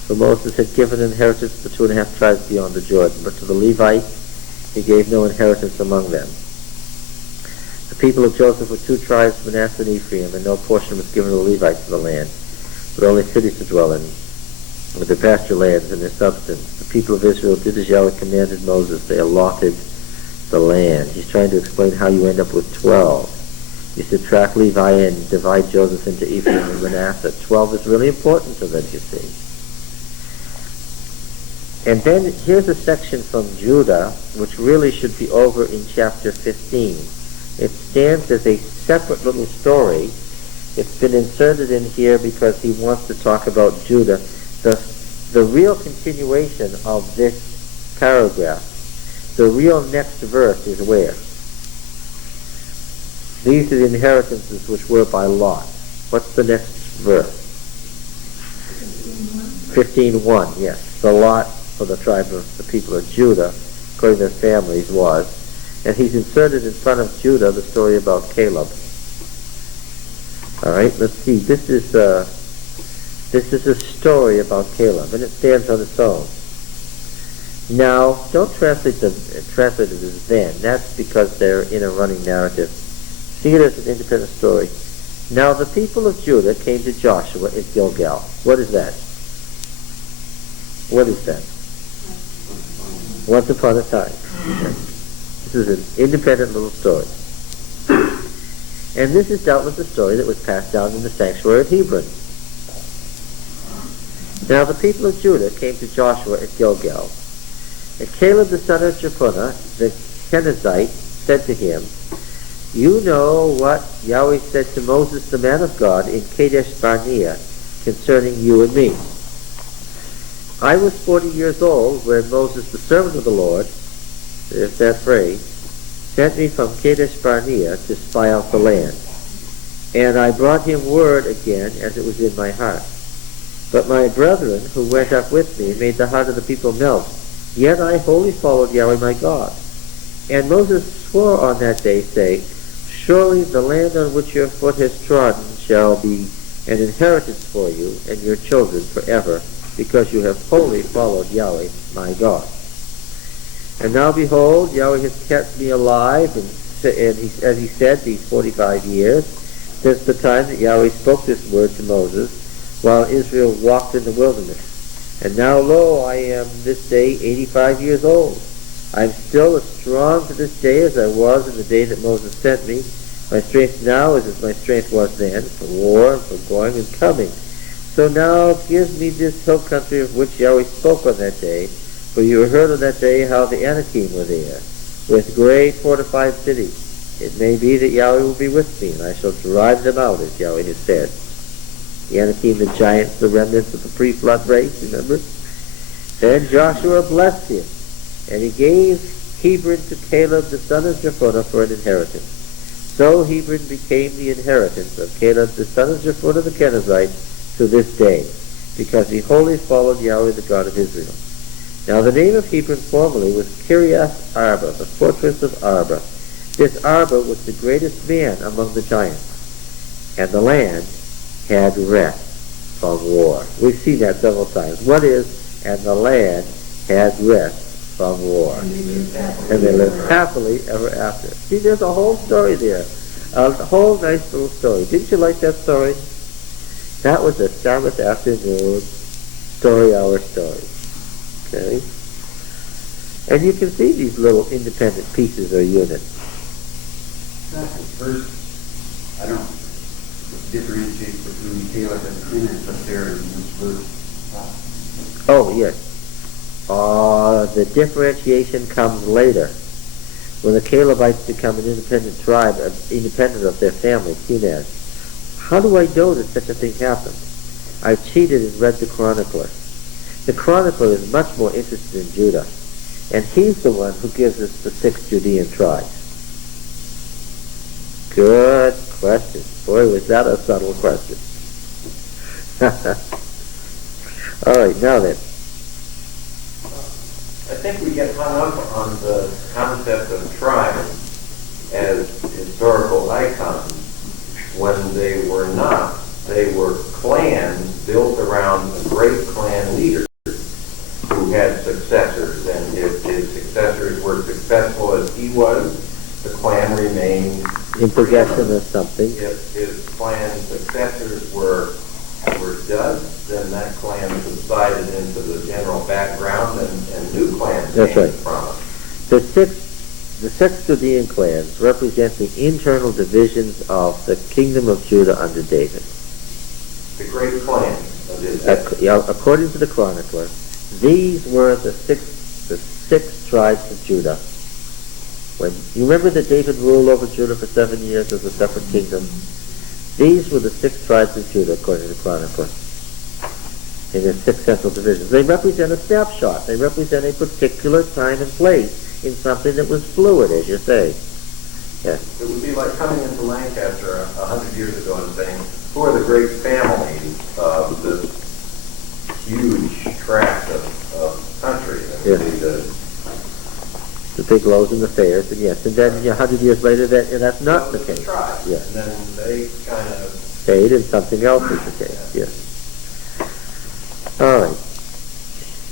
For Moses had given inheritance to the 2.5 tribes beyond the Jordan, but to the Levites he gave no inheritance among them. The people of Joseph were 2 tribes, Manasseh and Ephraim, and no portion was given to the Levites of the land, but only cities to dwell in, with their pasture lands and their substance. The people of Israel did as Yahweh commanded Moses. They allotted the land. He's trying to explain how you end up with 12. You subtract Levi and divide Joseph into Ephraim and Manasseh. 12 is really important to them, you see. And then here's a section from Judah, which really should be over in chapter 15. It stands as a separate little story. It's been inserted in here because he wants to talk about Judah. The real continuation of this paragraph, the real next verse is where? These are the inheritances which were by lot. What's the next verse? 15:1, yes. The lot for the tribe of the people of Judah, according to their families, was. And he's inserted in front of Judah the story about Caleb. All right, let's see. This is a story about Caleb, and it stands on its own. Now, don't translate it as then. That's because they're in a running narrative. See it as an independent story. Now the people of Judah came to Joshua at Gilgal. What is that? What is that? Once upon a time. This is an independent little story. And this is doubtless a story that was passed down in the sanctuary of Hebron. Now the people of Judah came to Joshua at Gilgal. And Caleb the son of Jephunneh, the Kenizzite, said to him, "You know what Yahweh said to Moses the man of God in Kadesh Barnea concerning you and me. I was 40 years old when Moses the servant of the Lord," there's that phrase, "sent me from Kadesh Barnea to spy out the land. And I brought him word again as it was in my heart. But my brethren who went up with me made the heart of the people melt. Yet I wholly followed Yahweh my God. And Moses swore on that day, saying, Surely the land on which your foot has trodden shall be an inheritance for you and your children forever, because you have wholly followed Yahweh my God. And now behold, Yahweh has kept me alive, and as he said, these 45 years, since the time that Yahweh spoke this word to Moses, while Israel walked in the wilderness. And now, lo, I am this day 85 years old. I am still as strong to this day as I was in the day that Moses sent me. My strength now is as my strength was then, for war and for going and coming. So now give me this hill country of which Yahweh spoke on that day, for you heard on that day how the Anakim were there, with great fortified cities. It may be that Yahweh will be with me, and I shall drive them out, as Yahweh has said." The Anakim, the giants, the remnants of the pre-flood race, remember? Then Joshua blessed him, and he gave Hebron to Caleb the son of Jephunneh for an inheritance. So Hebron became the inheritance of Caleb the son of Jephunneh the Kenizzite to this day, because he wholly followed Yahweh the God of Israel. Now the name of Hebron formerly was Kiriath Arba, the fortress of Arba. This Arba was the greatest man among the giants, and the land had rest from war. We've seen that several times. What is, and the land had rest from war. And they lived happily ever after. See, there's a whole story there. A whole nice little story. Didn't you like that story? That was a Sabbath afternoon story hour story. Okay? And you can see these little independent pieces or units. First, I don't differentiate between Caleb and Canaan, but there in this verse. Oh, yes. The differentiation comes later. When the Calebites become an independent tribe, independent of their family, Canaan. How do I know that such a thing happened? I've cheated and read the chronicler. The chronicler is much more interested in Judah, and he's the one who gives us the 6 Judean tribes. Good question. Boy, was that a subtle question. All right, now then. I think we get hung up on the concept of tribes as historical icons when they were not. They were clans built around a great clan leader who had successors, and if his successors were successful as he was, the clan remained In possession of something. If his clan successors were dust, then that clan subsided into the general background, and new clans That's came right. from it. The six Judean clans represent the internal divisions of the kingdom of Judah under David. The great clans of Israel. According to the chronicler, these were the six tribes of Judah. When you remember that David ruled over Judah for 7 years as a separate kingdom, these were the 6 tribes of Judah, according to the chronicler, in their 6 central divisions. They represent a snapshot. They represent a particular time and place in something that was fluid, as you say. Yes. It would be like coming into Lancaster 100 years ago and saying, who are the great families of this huge tract of country? Yes. The big loaves and the fairs, and yes. And then 100 years later, that's not the case. Yes. And then they kind of stayed, and something else is the case. Yes. All right.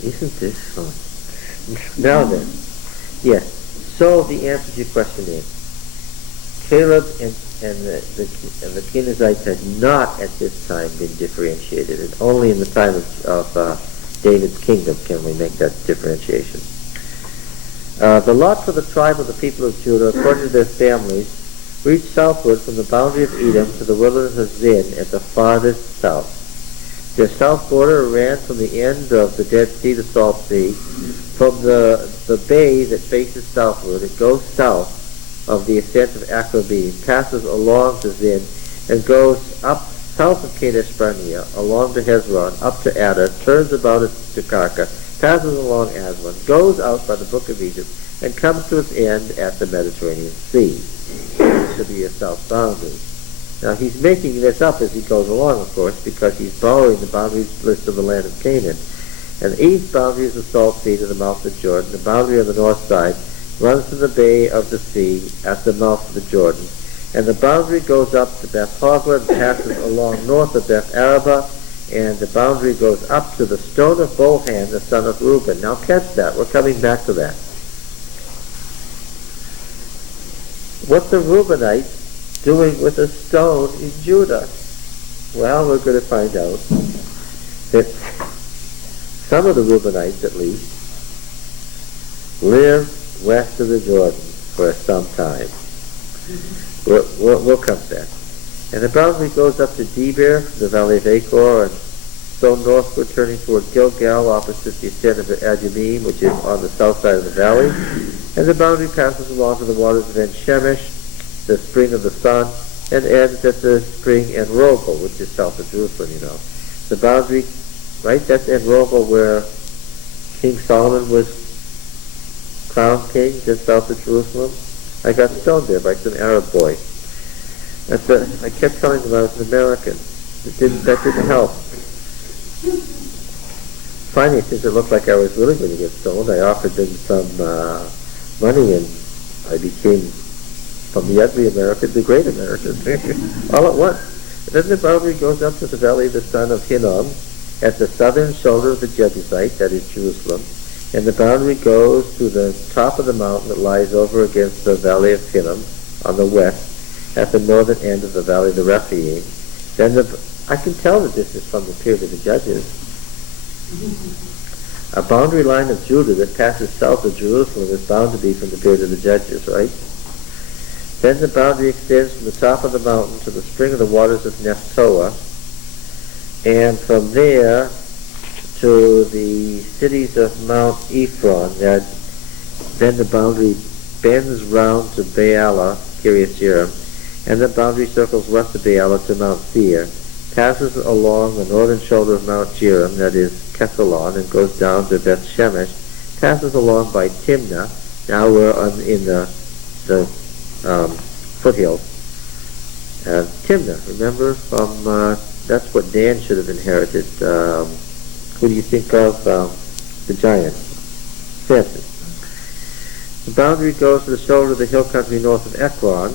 Isn't this fun? Now then, yes. So the answer to your question is, Caleb and the Kenizzites had not at this time been differentiated, and only in the time of David's kingdom can we make that differentiation. The lot for the tribe of the people of Judah, according to their families, reached southward from the boundary of Edom to the wilderness of Zin at the farthest south. Their south border ran from the end of the Dead Sea to Salt Sea. From the bay that faces southward, it goes south of the ascent of Akrabim, passes along to Zin, and goes up south of Kadesh Barnea, along to Hezron, up to Adar, turns about to Karka, passes along Aswan, goes out by the Brook of Egypt, and comes to its end at the Mediterranean Sea. This should be a south boundary. Now he's making this up as he goes along, of course, because he's borrowing the boundaries list of the land of Canaan. And the east boundary is the Salt Sea to the mouth of Jordan. The boundary on the north side runs to the Bay of the Sea at the mouth of the Jordan. And the boundary goes up to Beth Hogla and passes along north of Beth Araba, and the boundary goes up to the stone of Bohan, the son of Reuben. Now catch that. We're coming back to that. What the Reubenites doing with a stone in Judah? Well, we're going to find out that some of the Reubenites, at least, lived west of the Jordan for some time. We'll come to that. And the boundary goes up to Deber, the valley of Achor, and so northward, turning toward Gilgal, opposite the ascent of the Adumim, which is on the south side of the valley. And the boundary passes along to the waters of En-Shemesh, the spring of the sun, and ends at the spring En-Rogel, which is south of Jerusalem, The boundary, right, that's En-Rogel where King Solomon was crowned king, just south of Jerusalem. I got stoned there by some Arab boy. I kept telling them I was an American. That didn't help. Finally, since it looked like I was really going to get stoned, I offered them some money, and I became, from the ugly American, the great American, all at once. And then the boundary goes up to the valley of the son of Hinnom, at the southern shoulder of the Jebusite, that is Jerusalem, and the boundary goes to the top of the mountain that lies over against the valley of Hinnom on the west, at the northern end of the valley of the Rephaim. Then I can tell that this is from the period of the Judges. A boundary line of Judah that passes south of Jerusalem is bound to be from the period of the Judges, right? Then the boundary extends from the top of the mountain to the spring of the waters of Nephtoah, and from there to the cities of Mount Ephron. Then the boundary bends round to Baalah, Kiriath Jearim, and the boundary circles west of Baalah to Mount Seir, passes along the northern shoulder of Mount Jearim, that is Kesalon, and goes down to Beth Shemesh, passes along by Timnah. Now we're in the foothills, Timnah, remember from, that's what Dan should have inherited. Who do you think of? The giant, Samson. The boundary goes to the shoulder of the hill country north of Ekron.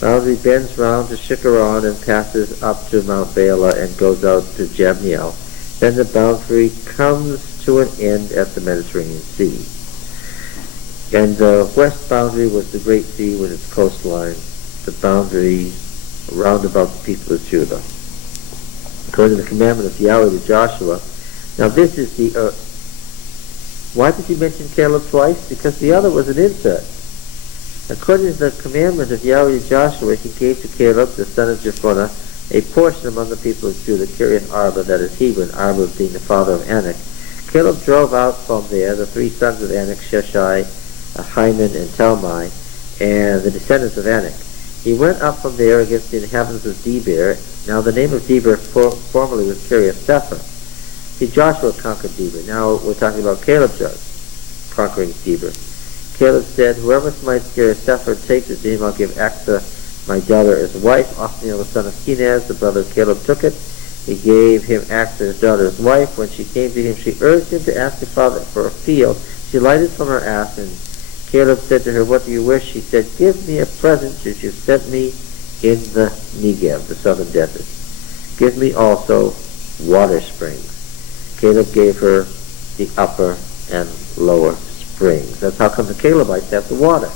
Boundary bends round to Shikharon and passes up to Mount Bala and goes out to Jabneel. Then the boundary comes to an end at the Mediterranean Sea. And the west boundary was the Great Sea with its coastline, the boundary round about the people of Judah. According to the commandment of Yahweh to Joshua, now this is the why did he mention Caleb twice? Because the other was an insert. According to the commandment of Yahweh to Joshua, he gave to Caleb, the son of Jephunneh, a portion among the people of Judah, Kiriath Arba, that is Hebron, Arba being the father of Anak. Caleb drove out from there the three sons of Anak, Sheshai, Hyman, and Talmai, and the descendants of Anak. He went up from there against the inhabitants of Debir. Now the name of Debir formerly was Kiriath Sefer. See, Joshua conquered Debir. Now we're talking about Caleb conquering Debir. Caleb said, whoever smites Kiriath Sefer and takes it to him, I'll give Achsah, my daughter, as wife. Othniel, the son of Kenaz, the brother of Caleb, took it. He gave him Achsah, his daughter, as wife. When she came to him, she urged him to ask her father for a field. She lighted from her ass, and Caleb said to her, what do you wish? She said, give me a present since you sent me in the Negev, the southern desert. Give me also water springs. Caleb gave her the upper and lower springs. That's how come the Calebites have the water.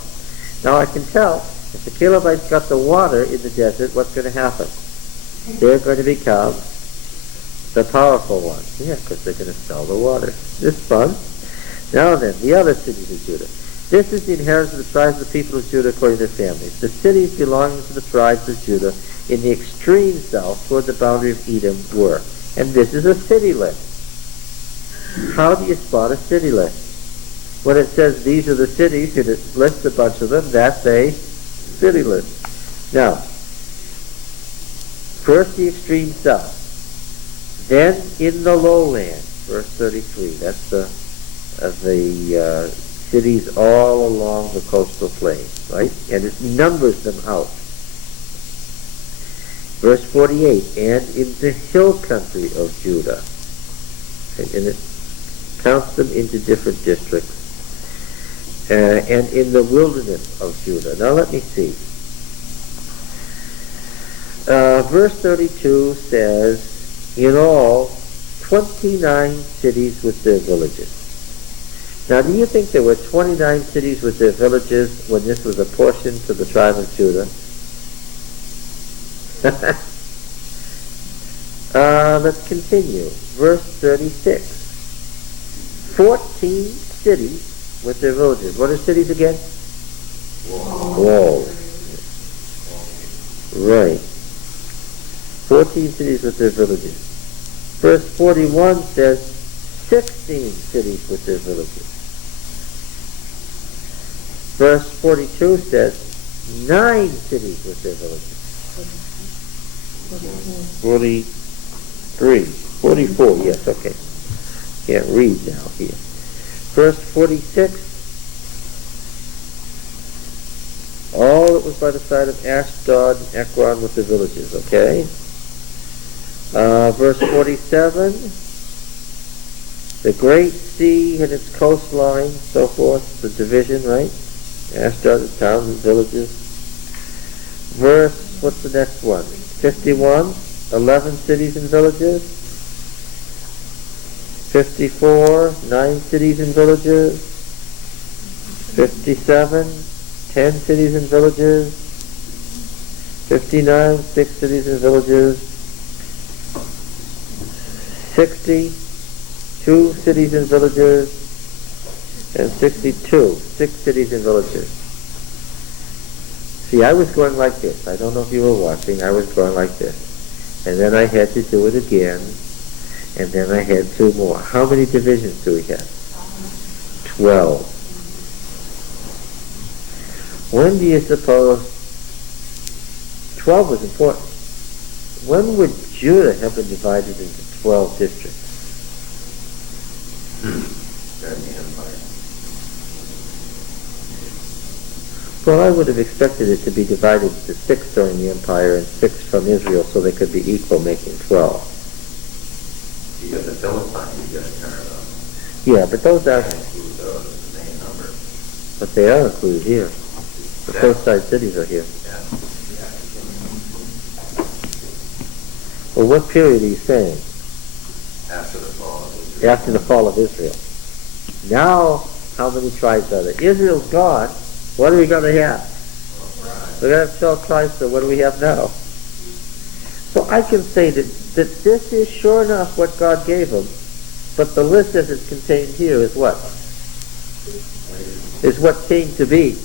Now I can tell, if the Calebites got the water in the desert, what's going to happen? They're going to become the powerful ones. Yeah, because they're going to sell the water. This is fun. Now then, the other cities of Judah. This is the inheritance of the tribes of the people of Judah according to their families. The cities belonging to the tribes of Judah in the extreme south toward the boundary of Edom were. And this is a city list. How do you spot a city list? When it says these are the cities and it lists a bunch of them, that's a city list. Now, first the extreme south, then in the lowland, verse 33. That's the cities all along the coastal plain, right? And it numbers them out. Verse 48, and in the hill country of Judah. And it counts them into different districts. And in the wilderness of Judah. Now let me see. Verse 32 says, in all, 29 cities with their villages. Now, do you think there were 29 cities with their villages when this was apportioned to the tribe of Judah? Let's continue. Verse 36. 14 cities with their villages. What are cities again? Walls. Right. 14 cities with their villages. Verse 41 says 16 cities with their villages. Verse 42 says 9 cities with their villages. 43. 44, yes, okay. Can't read now here. Verse 46, all that was by the side of Ashdod and Ekron with the villages, okay? Verse 47, the Great Sea and its coastline, so forth, the division, right? Ashdod, the towns and villages. Verse, what's the next one? 51, 11 cities and villages. 54, 9 cities and villages. 57, 10 cities and villages. 59, 6 cities and villages. 60, 2 cities and villages. And 62, 6 cities and villages. See, I was going like this. I don't know if you were watching. I was going like this. And then I had to do it again. And then I had 2 more. How many divisions do we have? 12. When do you suppose 12 was important? When would Judah have been divided into 12 districts? During the empire. Well, I would have expected it to be divided to 6 during the empire and 6 from Israel so they could be equal, making 12. You got the Philistines, you got Canada. Yeah, but those are, Include those as the main number. but they are included here. The coastside cities are here. Yeah. Well, what period are you saying? After the fall of Israel. After the fall of Israel. Now, how many tribes are there? Israel's gone. What are we going to have? We're going to have 12 tribes, so what do we have now? So I can say that this is sure enough what God gave them, but the list as it's contained here is what? Is what came to be.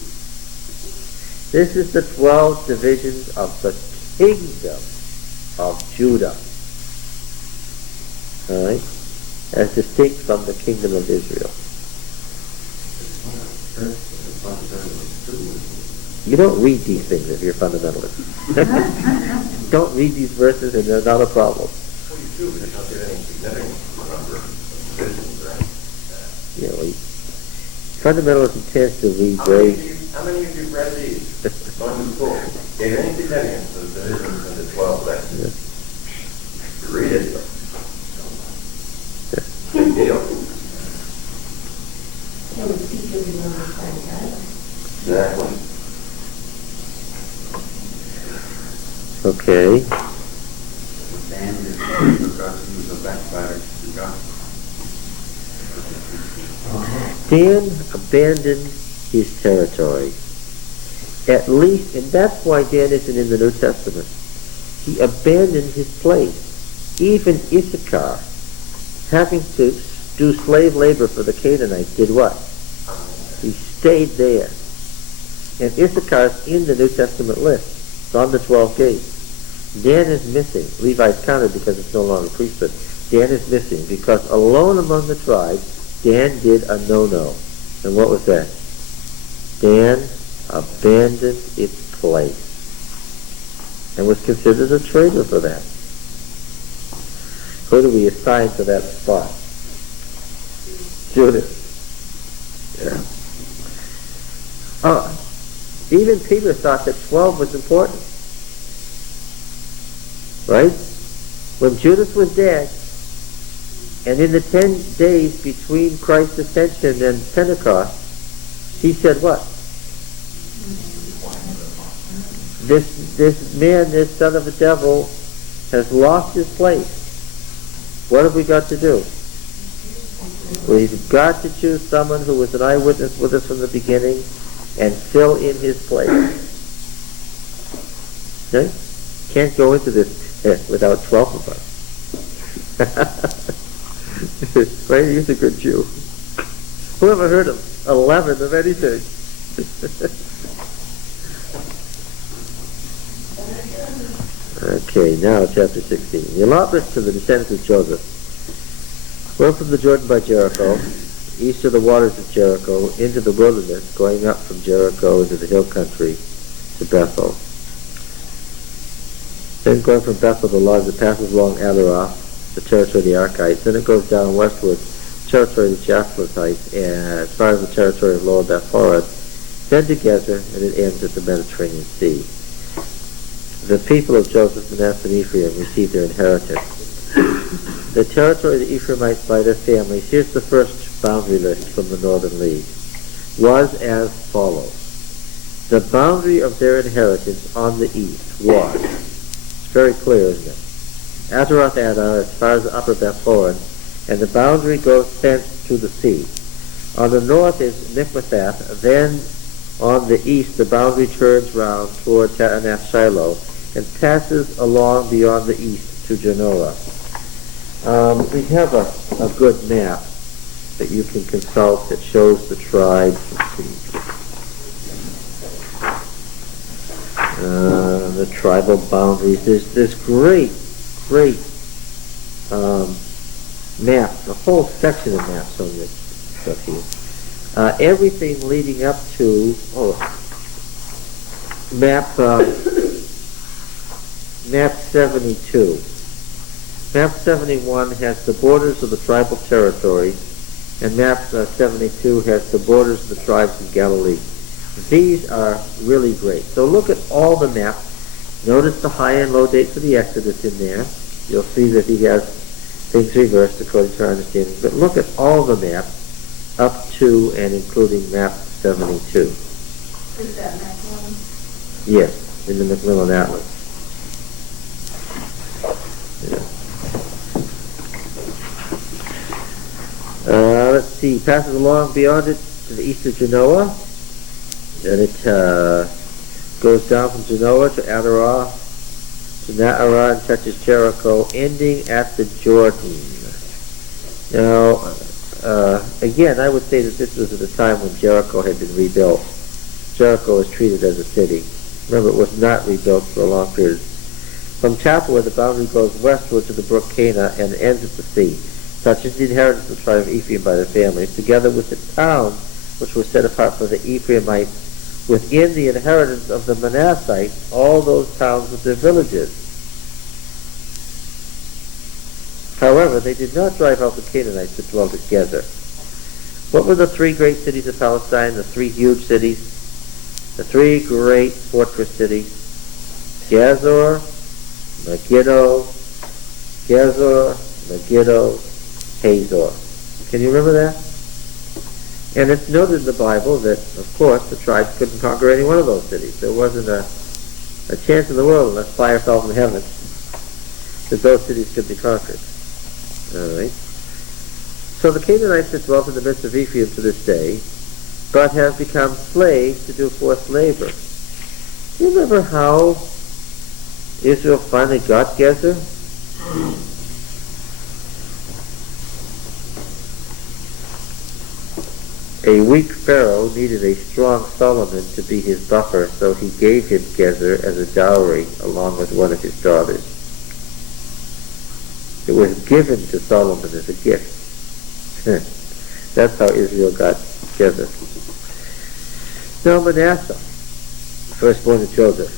This is the 12 divisions of the kingdom of Judah. All right? As distinct from the kingdom of Israel. You don't read these things if you're fundamentalist. Don't read these verses and they're not a problem. Well, you do, but you don't get any significant number of divisions or anything You know, fundamentalism tends to read very... How many of you read these going to school? Gave any significance to the divisions into 12 sections? You read it. Big deal. Exactly. Okay. Dan is because he was a backbiter to God. Dan abandoned his territory. At least, and that's why Dan isn't in the New Testament. He abandoned his place. Even Issachar, having to do slave labor for the Canaanites, did what? He stayed there. And Issachar's in the New Testament list. It's on the 12 gates. Dan is missing. Levi's counted because it's no longer priesthood. Dan is missing because alone among the tribes, Dan did a no-no. And what was that? Dan abandoned its place and was considered a traitor for that. Who do we assign to that spot? Judas. Yeah. Even Peter thought that 12 was important. Right? When Judas was dead, and in the 10 days between Christ's ascension and Pentecost, he said what? This man, this son of a devil, has lost his place. What have we got to do? We've got to choose someone who was an eyewitness with us from the beginning and fill in his place. Okay? Can't go into this without 12 of us. Right? He's a good Jew. Who ever heard of 11 of anything? Okay, now chapter 16. The allotment to the descendants of Joseph. Went from the Jordan by Jericho, east of the waters of Jericho, into the wilderness, going up from Jericho into the hill country to Bethel. Then going from Bethel to Luz, it passes along Adaroth, the territory of the Archites. Then it goes down westward, territory of the Japhlethites, and as far as the territory of Lower Beth-horon, then to Gezer, and it ends at the Mediterranean Sea. The people of Joseph, Manasseh, and Ephraim received their inheritance. The territory of the Ephraimites by their families, here's the first boundary list from the Northern League, was as follows. The boundary of their inheritance on the east was, it's very clear, isn't it? Azeroth Adar as far as the upper Beth-horon, and the boundary goes thence to the sea. On the north is Mikmethath, then on the east the boundary turns round toward Taanath Shiloh and passes along beyond the east to Genoa. We have a good map that you can consult that shows the tribes. The tribal boundaries. There's this great map, a whole section of maps on this stuff here. Everything leading up to map 72. Map 71 has the borders of the tribal territories, and map 72 has the borders of the tribes of Galilee. These are really great. So look at all the maps. Notice the high and low dates of the Exodus in there. You'll see that he has things reversed according to our understanding. But look at all the maps up to and including map 72. Is that Macmillan? Yes, in the Macmillan Atlas. Yeah. Let's see. Passes along beyond it to the east of Genoa. Then it goes down from Genoa to Adarah, to Naarah, and touches Jericho, ending at the Jordan. Now, again, I would say that this was at a time when Jericho had been rebuilt. Jericho was treated as a city. Remember, it was not rebuilt for a long period. From Tapua, the boundary goes westward to the brook Canaan and ends at the sea. Such is the inheritance of the tribe of Ephraim by their families, together with the towns which were set apart for the Ephraimites within the inheritance of the Manassites, all those towns with their villages. However, they did not drive out the Canaanites that dwelt at Gezer. What were the three great cities of Palestine, the three huge cities? The three great fortress cities? Gezer, Megiddo, Hazor. Can you remember that? And it's noted in the Bible that, of course, the tribes couldn't conquer any one of those cities. There wasn't a chance in the world, unless fire fell from heaven, that those cities could be conquered. All right. So the Canaanites that dwelt in the midst of Ephraim to this day, but have become slaves to do forced labor. Do you remember how Israel finally got Gezer? A weak Pharaoh needed a strong Solomon to be his buffer, so he gave him Gezer as a dowry along with one of his daughters. It was given to Solomon as a gift. That's how Israel got Gezer. Now Manasseh, firstborn of Joseph.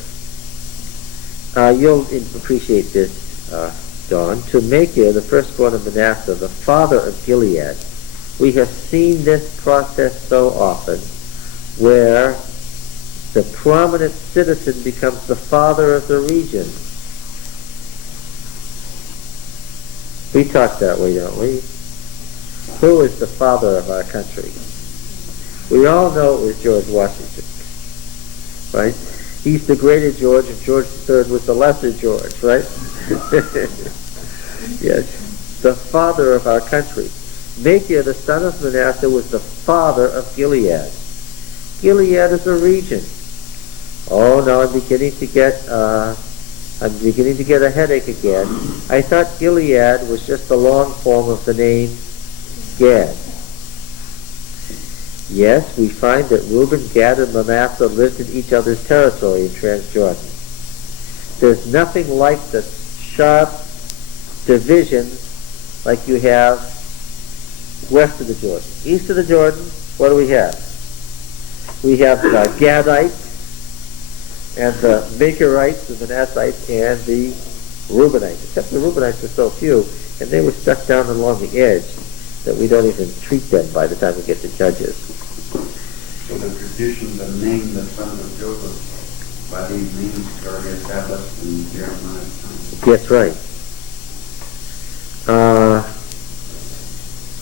You'll appreciate this, Don. To Machir, the firstborn of Manasseh, the father of Gilead. We have seen this process so often, where the prominent citizen becomes the father of the region. We talk that way, don't we? Who is the father of our country? We all know it was George Washington, right? He's the greater George, and George III was the lesser George, right? Yes, the father of our country. Machir, the son of Manasseh, was the father of Gilead. Gilead is a region. Oh, now I'm beginning to get a headache again. I thought Gilead was just the long form of the name Gad. Yes, we find that Reuben, Gad, and Manasseh lived in each other's territory in Transjordan. There's nothing like the sharp divisions like you have west of the Jordan. East of the Jordan, what do we have? We have the Gadites and the Machirites, the Manassites, and the Reubenites. Except the Reubenites were so few, and they were stuck down along the edge that we don't even treat them by the time we get to Judges. So the tradition to name the sons of Joseph by these names is already established in Jeremiah's time. That's right.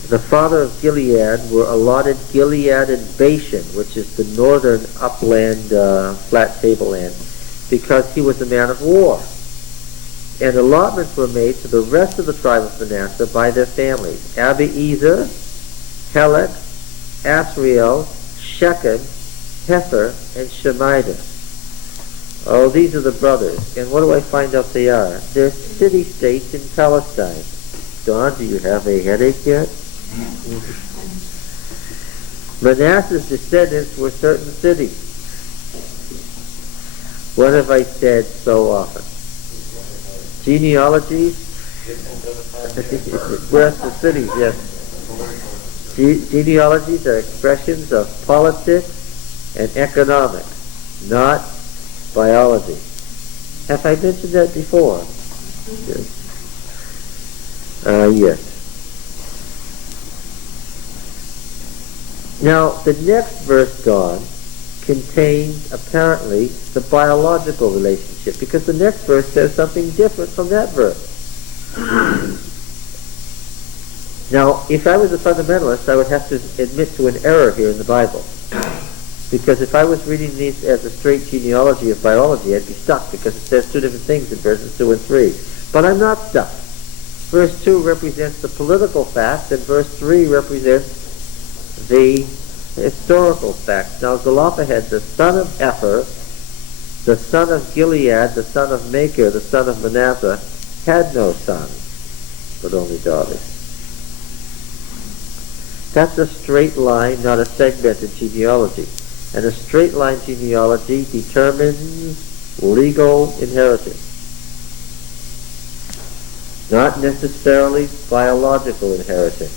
The father of Gilead were allotted Gilead and Bashan, which is the northern upland, flat tableland, because he was a man of war. And allotments were made to the rest of the tribe of Manasseh by their families. Abiezer, Helek, Asriel, Shechem, Hefer, and Shemida. Oh, these are the brothers. And what do I find out they are? They're city-states in Palestine. Don, do you have a headache yet? Manasseh's descendants were certain cities. What have I said so often? Genealogies? Where's the cities, yes. Genealogies are expressions of politics and economics, not biology. Have I mentioned that before? Yes. Yes. Now, the next verse, Dawn, contains apparently the biological relationship, because the next verse says something different from that verse. Now, if I was a fundamentalist, I would have to admit to an error here in the Bible. Because if I was reading these as a straight genealogy of biology, I'd be stuck, because it says two different things in verses 2 and 3. But I'm not stuck. Verse 2 represents the political fact, and verse 3 represents the historical fact. Now, Zelophehad, the son of Epher, the son of Gilead, the son of Machir, the son of Manasseh, had no sons, but only daughters. That's a straight line, not a segmented genealogy. And a straight line genealogy determines legal inheritance, not necessarily biological inheritance.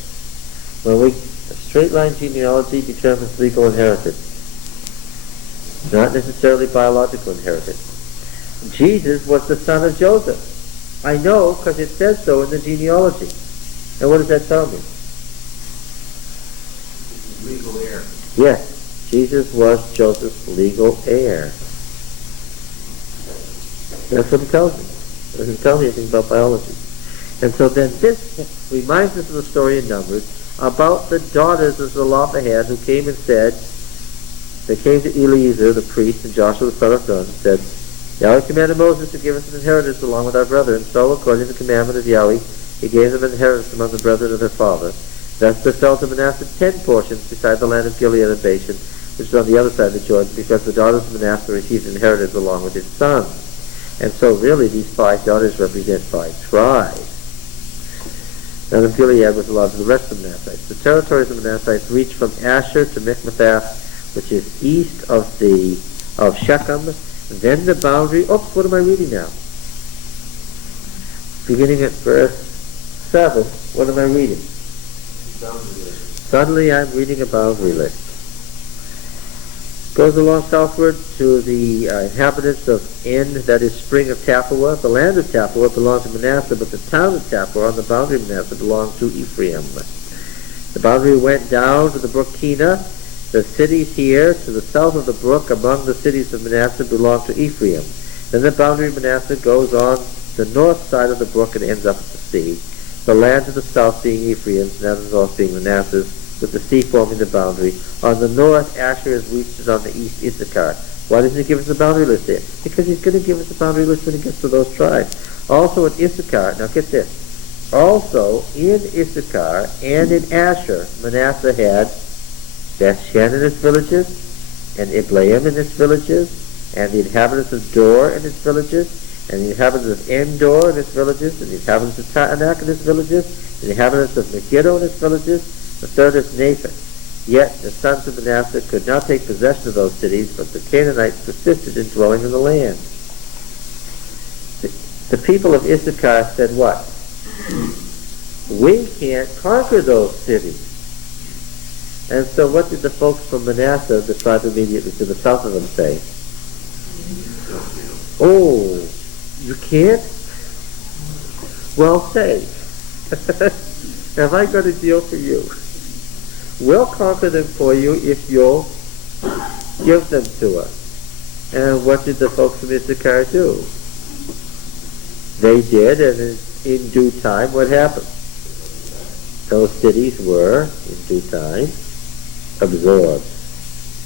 A straight line genealogy determines legal inheritance, not necessarily biological inheritance. Jesus was the son of Joseph. I know because it says so in the genealogy. And what does that tell me? Legal heir. Yes, Jesus was Joseph's legal heir. That's what it tells me. It doesn't tell me anything about biology. And so then this reminds us of the story in Numbers about the daughters of Zelophehad who came and said, they came to Eleazar the priest and Joshua the son of Nun and said, Yahweh commanded Moses to give us an inheritance along with our brethren. So according to the commandment of Yahweh, he gave them an inheritance among the brethren of their father. Thus there fell to Manasseh 10 portions beside the land of Gilead and Bashan, which is on the other side of the Jordan, because the daughters of Manasseh received inheritance along with his sons. And so really these 5 daughters represent 5 tribes. Now of Gilead was allotted to the rest of the Manassites. The territories of the Manassites reached from Asher to Michmethath, which is east of Shechem. Then the boundary, what am I reading now? Beginning at verse 7, what am I reading? Suddenly I'm reading a boundary list. Goes along southward to the inhabitants of En, that is spring of Tappuah. The land of Tappuah belonged to Manasseh, but the town of Tappuah on the boundary of Manasseh belonged to Ephraim. The boundary went down to the brook Kena. The cities here to the south of the brook among the cities of Manasseh belong to Ephraim. Then the boundary of Manasseh goes on the north side of the brook and ends up at the sea. The land to the south being Ephraim's, and the north being Manasseh's, with the sea forming the boundary. On the north, Asher has reached it, on the east, Issachar. Why doesn't he give us a boundary list there? Because he's going to give us a boundary list when he gets to those tribes. Also in Issachar, now get this, also in Issachar and in Asher, Manasseh had Bethshan and its villages, and Ibleam and its villages, and the inhabitants of Dor and its villages, and the inhabitants of Endor and its villages, and the inhabitants of Taanach and its villages, and the inhabitants of Megiddo and its villages. The third is Nathan. Yet the sons of Manasseh could not take possession of those cities, but the Canaanites persisted in dwelling in the land. The people of Issachar said what? We can't conquer those cities. And so what did the folks from Manasseh, the tribe immediately to the south of them, say? Oh, you can't? Well, say, have I got a deal for you? We'll conquer them for you if you'll give them to us. And what did the folks from Issachar do? They did, and in due time, what happened? Those cities were, in due time, absorbed.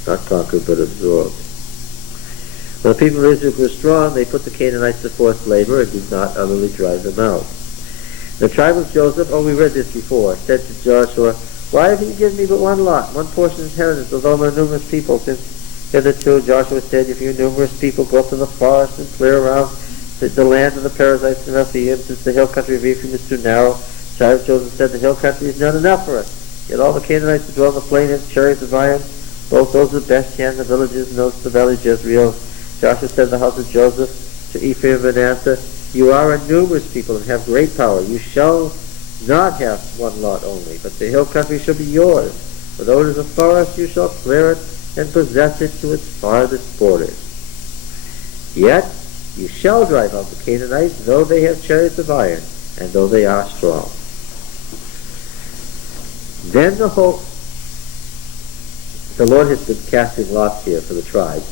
Not conquered, but absorbed. When the people of Israel were strong, they put the Canaanites to forced labor and did not utterly drive them out. The tribe of Joseph, we read this before, said to Joshua, why have you given me but one lot, one portion of inheritance, although there are numerous people? Since hitherto Joshua said, if you numerous people, go up to the forest and clear around the land of the Perizzites and Rephaim, since the hill country of Ephraim is too narrow. The tribe of Joseph said, the hill country is not enough for us. Yet all the Canaanites who dwell in the plain have chariots of iron, both those of Bethshan, the villages, and those of the valley of Jezreel. Joshua said to the house of Joseph, to Ephraim and Manasseh, you are a numerous people and have great power. You shall not have one lot only, but the hill country shall be yours. For though it is a forest, you shall clear it and possess it to its farthest borders. Yet you shall drive out the Canaanites, though they have chariots of iron, and though they are strong. the Lord has been casting lots here for the tribes,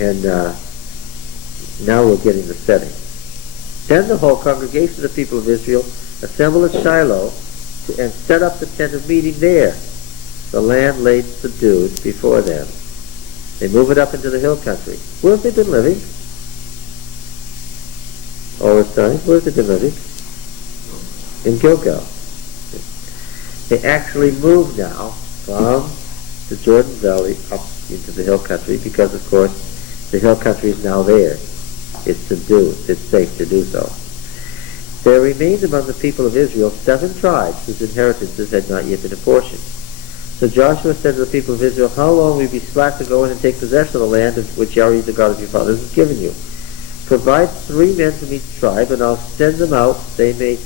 and now we're getting the setting. Then the whole congregation of the people of Israel assembled at Shiloh and set up the tent of meeting there. The land lay subdued before them. They move it up into the hill country. Where have they been living? All this time, where have they been living? In Gilgal. They actually moved now from the Jordan Valley up into the hill country because, of course, the hill country is now theirs. It's subdued. It's safe to do so. There remained among the people of Israel 7 tribes whose inheritances had not yet been apportioned. So Joshua said to the people of Israel, "How long will you be slack to go in and take possession of the land which Yahweh, the God of your fathers, has given you? Provide 3 men from each tribe, and I'll send them out. They may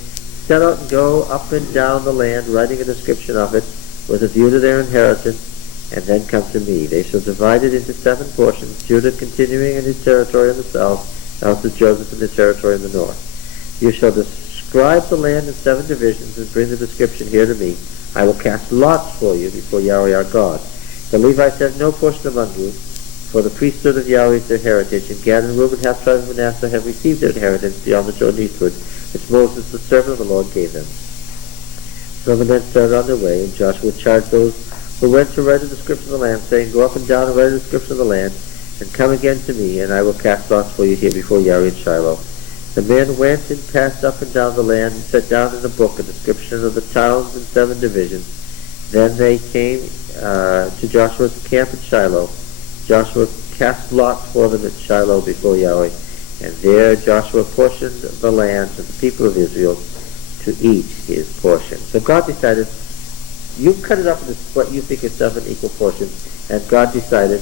set out and go up and down the land, writing a description of it, with a view to their inheritance, and then come to me. They shall divide it into 7 portions, Judah continuing in his territory in the south, also Joseph in the territory in the north. You shall describe the land in 7 divisions, and bring the description here to me. I will cast lots for you before Yahweh our God. The Levites have no portion among you, for the priesthood of Yahweh is their heritage, and Gad and Reuben, half tribe of Manasseh, have received their inheritance beyond the Jordan eastward, which Moses, the servant of the Lord, gave them." So the men started on their way, and Joshua charged those who went to write a description of the land, saying, "Go up and down and write a description of the land, and come again to me, and I will cast lots for you here before Yahweh in Shiloh." The men went and passed up and down the land, and set down in a book a description of the towns in 7 divisions. Then they came to Joshua's camp at Shiloh. Joshua cast lots for them at Shiloh before Yahweh, and there Joshua portioned the land to the people of Israel to eat his portion. So God decided, you cut it up into what you think is 7 equal portions, and God decided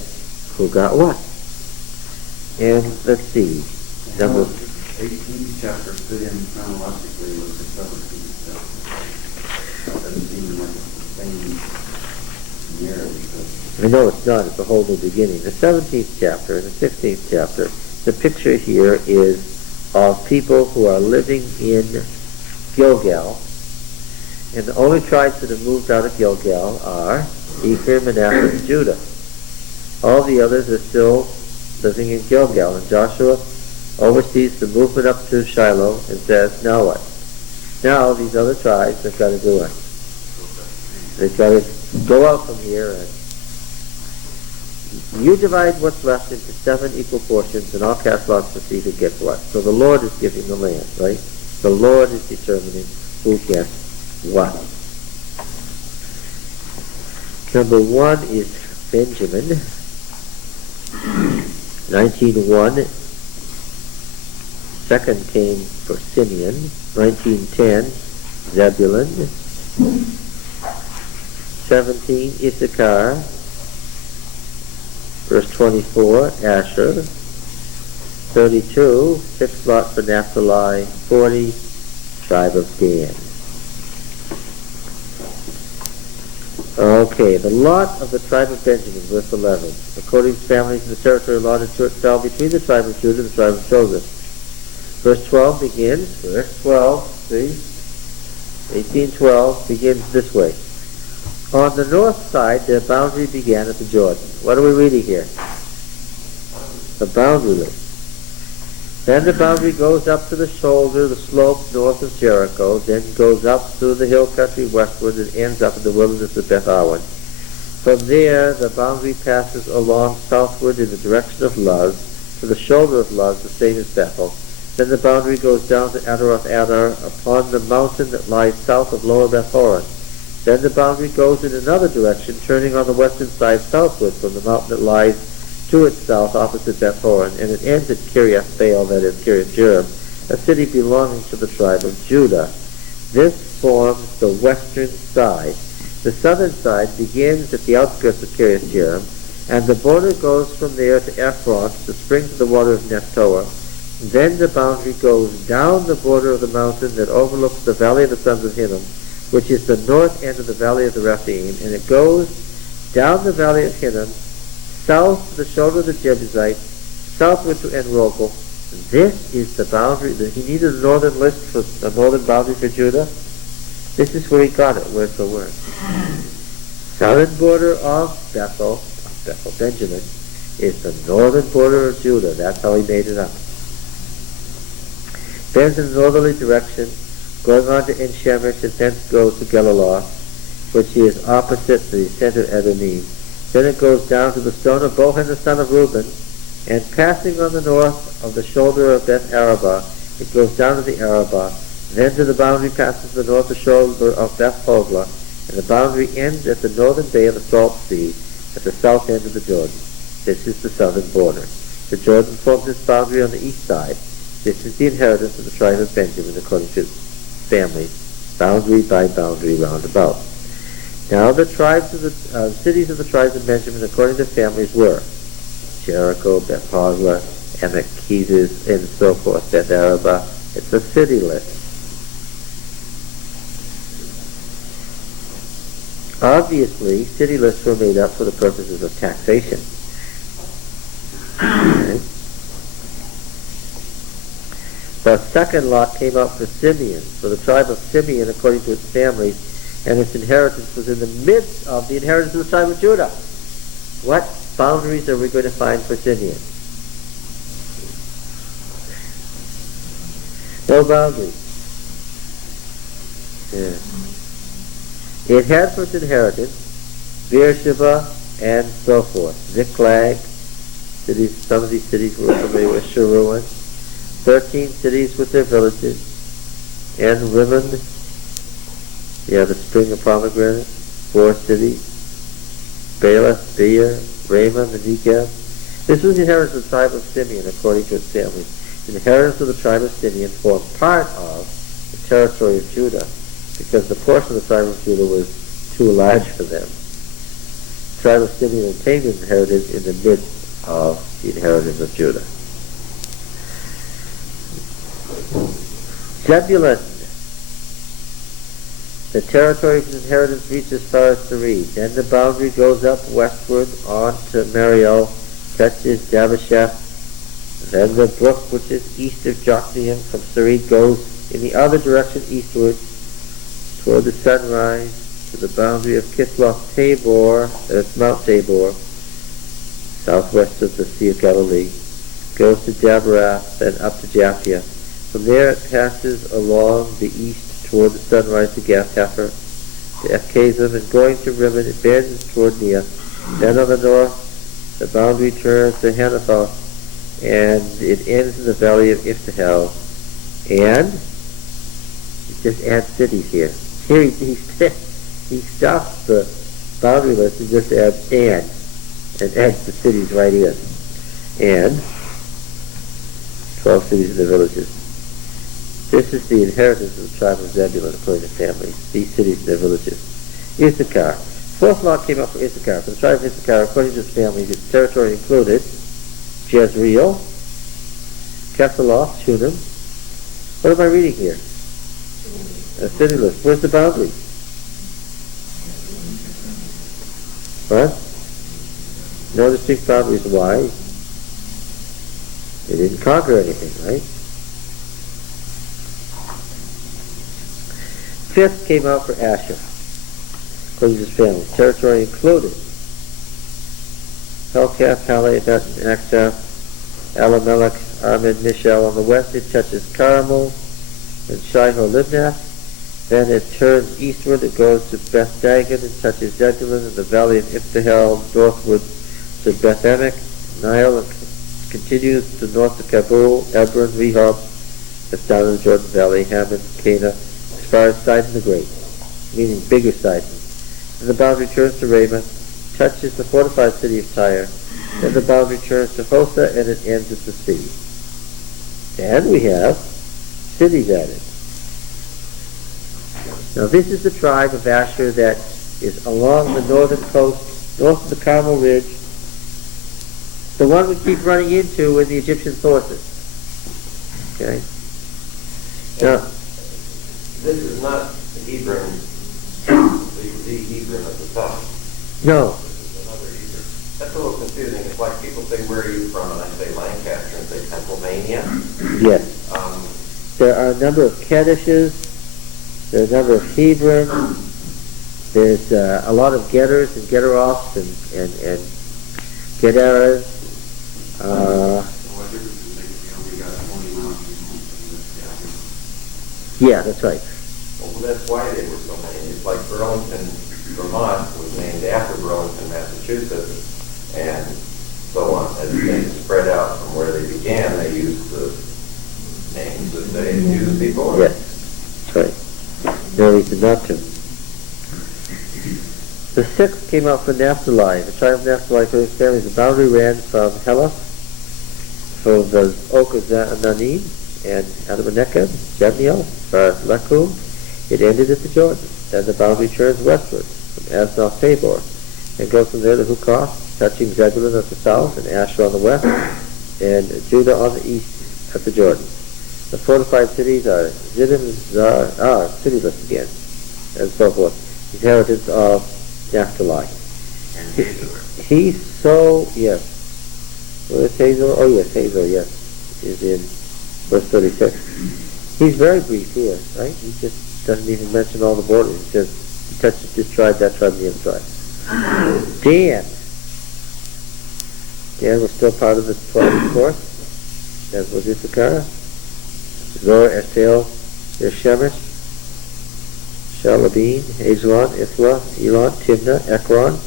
who got what. And let's see, number 18th chapter fit in chronologically with the 17th chapter. That doesn't seem like it's the same narrative. I know it's not, it's a whole new beginning. The 17th chapter and the 16th chapter, the picture here is of people who are living in Gilgal, and the only tribes that have moved out of Gilgal are Ephraim, Manasseh, and Judah. All the others are still living in Gilgal, and Joshua oversees the movement up to Shiloh and says, now what? Now these other tribes have got to do it. They've got to go out from here, and you divide what's left into 7 equal portions, and I'll cast lots to see who gets what. So the Lord is giving the land, right? The Lord is determining who gets what. Number 1 is Benjamin. 19:1. Second came for Simeon. 19:10, Zebulun. 17, Issachar. Verse 24, Asher. 32, 6 lot for Naphtali. 40, tribe of Dan. Okay, the lot of the tribe of Benjamin, verse 11. According to families in the territory allotted to it, fell between the tribe of Judah and the tribe of Joseph. Verse 12 begins, verse 12, see? 18:12 begins this way. On the north side, their boundary began at the Jordan. What are we reading here? The boundary list. Then the boundary goes up to the shoulder, the slope north of Jericho, then goes up through the hill country westward and ends up in the wilderness of Beth Awen. From there, the boundary passes along southward in the direction of Luz, to the shoulder of Luz, the same as Bethel. Then the boundary goes down to Adaroth Adar, upon the mountain that lies south of Lower Beth Horon. Then the boundary goes in another direction, turning on the western side southward from the mountain that lies to its south opposite Beth Horon, and it ends at Kiriath Baal, that is Kiriath Jearim, a city belonging to the tribe of Judah. This forms the western side. The southern side begins at the outskirts of Kiriath Jearim, and the border goes from there to Ephron, the springs of the water of Nephtoah. Then the boundary goes down the border of the mountain that overlooks the valley of the sons of Hinnom, which is the north end of the valley of the Rephaim, and it goes down the valley of Hinnom, south to the shoulder of the Jebusites, southward to En-Rogel. This is the boundary. He needed a northern list for a northern boundary for Judah. This is where he got it, word for word. Southern border of Bethel, Bethel Benjamin, is the northern border of Judah. That's how he made it up. Bends in a northerly direction, going on to En Shemesh, and thence goes to Geliloth, which is opposite the center of Edomim. Then it goes down to the stone of Bohan, the son of Reuben, and passing on the north of the shoulder of Beth Arabah, it goes down to the Arabah, then to the boundary passes the north of the shoulder of Beth Hogla, and the boundary ends at the northern bay of the Salt Sea, at the south end of the Jordan. This is the southern border. The Jordan forms its boundary on the east side. This is the inheritance of the tribe of Benjamin according to families, boundary by boundary round about. Now the tribes of the cities of the tribes of Benjamin according to families were Jericho, Beth Hogla, Emek, Keziz, and so forth, Beth Arabah. It's a city list. Obviously, city lists were made up for the purposes of taxation. Okay. The second lot came up for Simeon. So the tribe of Simeon, according to its families, and its inheritance was in the midst of the inheritance of the tribe of Judah. What boundaries are we going to find for Simeon? No boundaries. Yeah. It had for its inheritance Beersheba and so forth. Ziklag, cities, some of these cities were familiar with Sharuan. 13 cities with their villages. And Rimmon, the spring of pomegranate, 4 cities. Baalath, Beer, Ramah, the Negev. This was the inheritance of the tribe of Simeon according to its families. The inheritance of the tribe of Simeon formed part of the territory of Judah, because the portion of the tribe of Judah was too large for them. The tribe of Simeon obtained its inheritance in the midst of the inheritance of Judah. Zebulun. The territory of his inheritance reached as far as Sarid. Then the boundary goes up westward on to Mariel, touches Dabasheth. Then the brook, which is east of Jokneam, from Sarid goes in the other direction eastward toward the sunrise to the boundary of Kisloth Tabor, that's Mount Tabor, southwest of the Sea of Galilee, goes to Dabarath, then up to Japhia. From there it passes along the east toward the sunrise to Gath Hefer, to Ephkazim, and going to Rimmon, it bends toward Nia. Then on the north, the boundary turns to Hanathoth, and it ends in the valley of Iftahel. And it just adds cities here. Here he stops the boundary list and just adds and adds the cities right in. And 12 cities and their villages. This is the inheritance of the tribe of Zebulun according to families. These cities and their villages. Issachar. Fourth lot came up for Issachar. For the tribe of Issachar, according to its families, its territory included Jezreel, Kephaloth, Shunem. What am I reading here? A city list. Where's the boundary? What? No distinct boundaries. Why? They didn't conquer anything, right? Fifth came out for Asher, according to his family. Territory included Helkath, Haleh, Bet, Akshaph, Alamelech, Armid, Mishal. On the west it touches Carmel and Shihor Libnath. Then it turns eastward, it goes to Beth Dagon and touches Zebulun in the valley of Iftahel, northward to Beth Emek, Nile, and continues to north to Kabul, Hebron, Rehob, that's down in the Jordan Valley, Hammon, Cana, as far as Sidon the Great, meaning bigger Sidon. And the boundary turns to Ramah, touches the fortified city of Tyre. Then the boundary turns to Hosa, and it ends at the sea. And we have cities added. Now this is the tribe of Asher that is along the northern coast, north of the Carmel Ridge, the one we keep running into in the Egyptian sources. Okay? Now, this is not Hebron, the Hebron at the top. No. This is another Hebron. That's a little confusing. It's like people say, where are you from? And I say Lancaster and say Pennsylvania. Yes. There are a number of Kedishes. There are a number of Hebron. There's a lot of Getters and Getteroffs and Gedera, What difference does it make if you only got 20 miles from home? yeah, that's right. Well, that's why they were so many. It's like Burlington, Vermont was named after Burlington, Massachusetts, and so on. As they spread out from where they began, they used the names that they had used before. Yes, that's right. No reason not to. The sixth came out from Naphtali. The tribe of Naphtali for his family. The boundary ran from Hela, from the oak of Nanim, and Adamannekeb, Jabneel, Lekum. It ended at the Jordan. Then the boundary turns westward from Asnaf Tabor, and goes from there to Hukoth, touching Zebulun at the south, and Asher on the west, and Judah on the east at the Jordan. The fortified cities are Ziddim, cityless again, and so forth. Inheritance of Naphtali. And Hazor. He's so, yes. Where is Hazor? Oh, yes, Hazor, yes, is in verse 36. He's very brief here, right? He just doesn't even mention all the borders. He says, he touches this tribe, that tribe, and the other tribe. Dan. Dan was still part of the 12th course, as was Issachar. Zor, Eshtaol, Shemesh, Shalabin, Hezron, Ithla, Elon, Timnah, Ekron,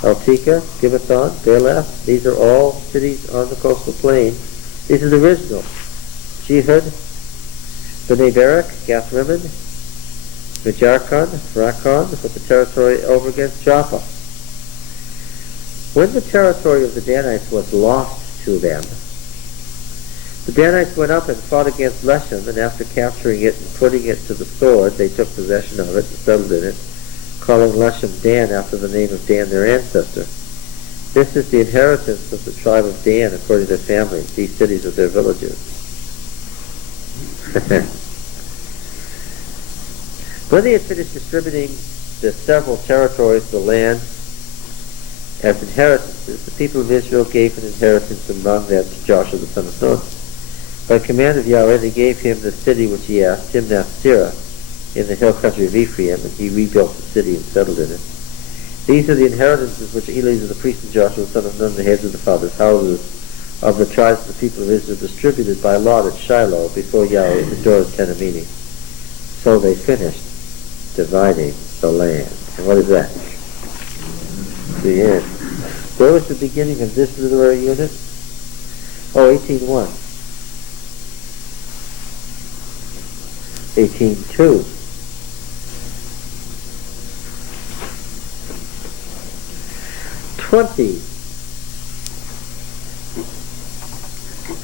Altika, Gibbethon, Belath. These are all cities on the coastal plain. These are the original. Jehud, Bnei Barak, Gath Rimmon, Mejarkon, Rakon, with the territory over against Joppa. When the territory of the Danites was lost to them, the Danites went up and fought against Leshem, and after capturing it and putting it to the sword, they took possession of it and settled in it, calling Leshem Dan after the name of Dan their ancestor. This is the inheritance of the tribe of Dan according to their families. These cities are their villages. When they had finished distributing the several territories of the land as inheritances, the people of Israel gave an inheritance among them to Joshua the son of Nun. By command of Yahweh, they gave him the city which he asked, Timnath-Serah, in the hill country of Ephraim, and he rebuilt the city and settled in it. These are the inheritances which Eleazar the priest and Joshua the son of Nun, the heads of the fathers' houses, of the tribes of the people of Israel, distributed by lot at Shiloh before Yahweh at the door of the tent of meeting. So they finished dividing the land. And what is that? The end. Where was the beginning of this literary unit? Oh, 18:1. 18:2.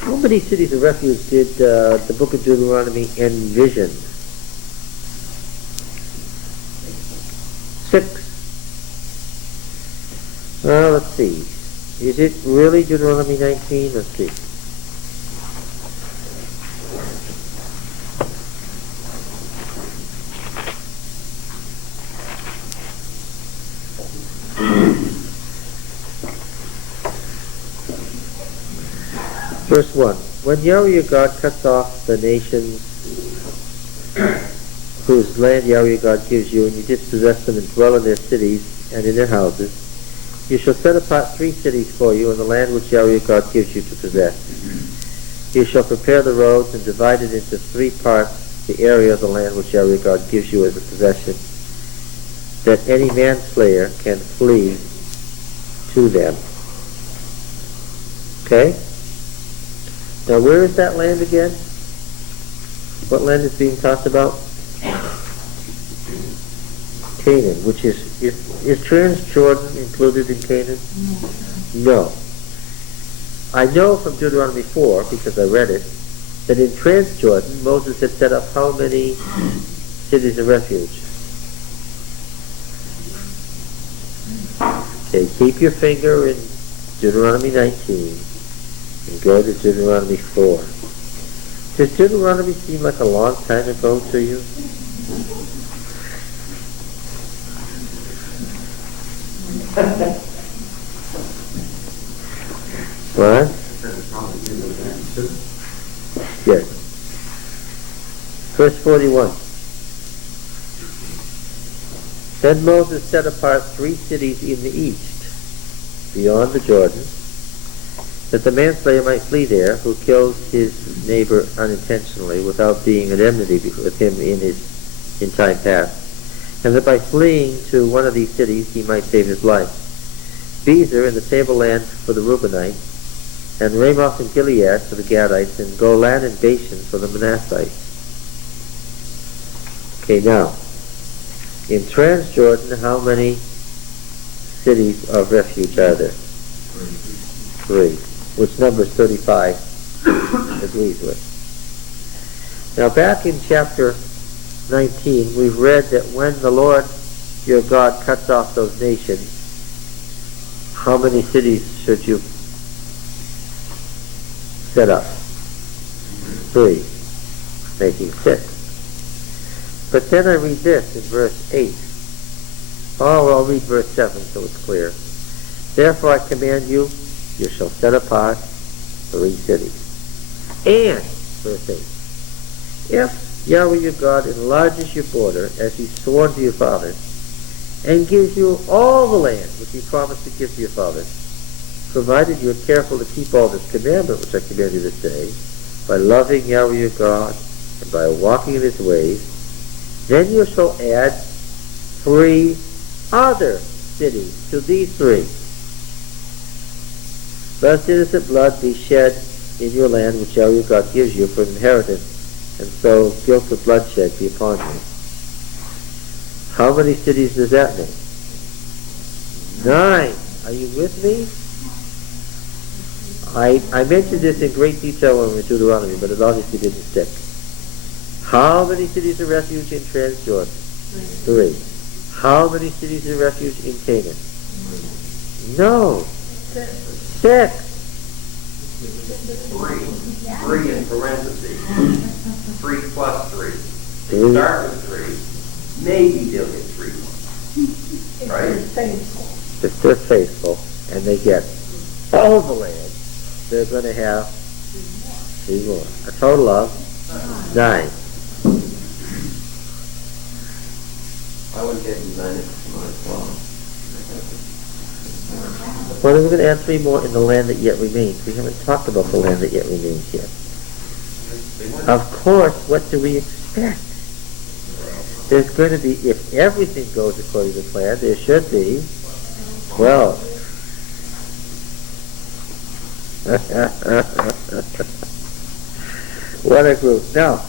How many cities of refuge did the book of Deuteronomy envision? 6. Well, let's see. Is it really Deuteronomy 19? Let's see. Verse 1. When Yahweh your God cuts off the nations whose land Yahweh your God gives you, and you dispossess them and dwell in their cities and in their houses, you shall set apart 3 cities for you in the land which Yahweh your God gives you to possess. You shall prepare the roads and divide it into 3 parts, the area of the land which Yahweh your God gives you as a possession, that any manslayer can flee to them. Okay? Now, where is that land again? What land is being talked about? Canaan, which is Trans-Jordan included in Canaan? No. I know from Deuteronomy 4, because I read it, that in Trans-Jordan, Moses had set up how many cities of refuge? Okay, keep your finger in Deuteronomy 19 and go to Deuteronomy 4. Does Deuteronomy seem like a long time ago to you? What? Yes. Verse 41. Then Moses set apart 3 cities in the east, beyond the Jordan, that the manslayer might flee there, who kills his neighbor unintentionally without being at enmity with him in time past, and that by fleeing to one of these cities he might save his life. Bezer in the tableland for the Reubenites, and Ramoth in Gilead for the Gadites, and Golan and Bashan for the Manassites. Okay, now, in Transjordan, how many cities of refuge are there? 3, which numbers 35 agrees with. Now, back in chapter 19, we've read that when the Lord your God cuts off those nations, how many cities should you set up? 3, making 6. But then I read this in verse 8. Oh, well, I'll read verse 7 so it's clear. Therefore I command you, you shall set apart 3 cities. And, verse 8, if Yahweh your God enlarges your border as he swore to your fathers, and gives you all the land which he promised to give to your fathers, provided you are careful to keep all this commandment which I command you this day, by loving Yahweh your God, and by walking in his ways, then you shall add 3 other cities to these 3. Lest innocent blood be shed in your land which Yahweh your God gives you for an inheritance, and so guilt of bloodshed be upon you. How many cities does that mean? 9. Are you with me? I mentioned this in great detail when we were Deuteronomy, but it obviously didn't stick. How many cities of refuge in Transjordan? 3. How many cities of refuge in Canaan? No. 6. 3 in parentheses. 3 plus 3. They start with 3. Maybe they'll get 3 more. Right? If they're faithful and they get all the land, they're going to have 3 more. A total of 9. I would get 9 as well. Well, we're going to add 3 more in the land that yet remains. We haven't talked about the land that yet remains yet. Of course, what do we expect? There's going to be, if everything goes according to plan, there should be 12. What a group. Now,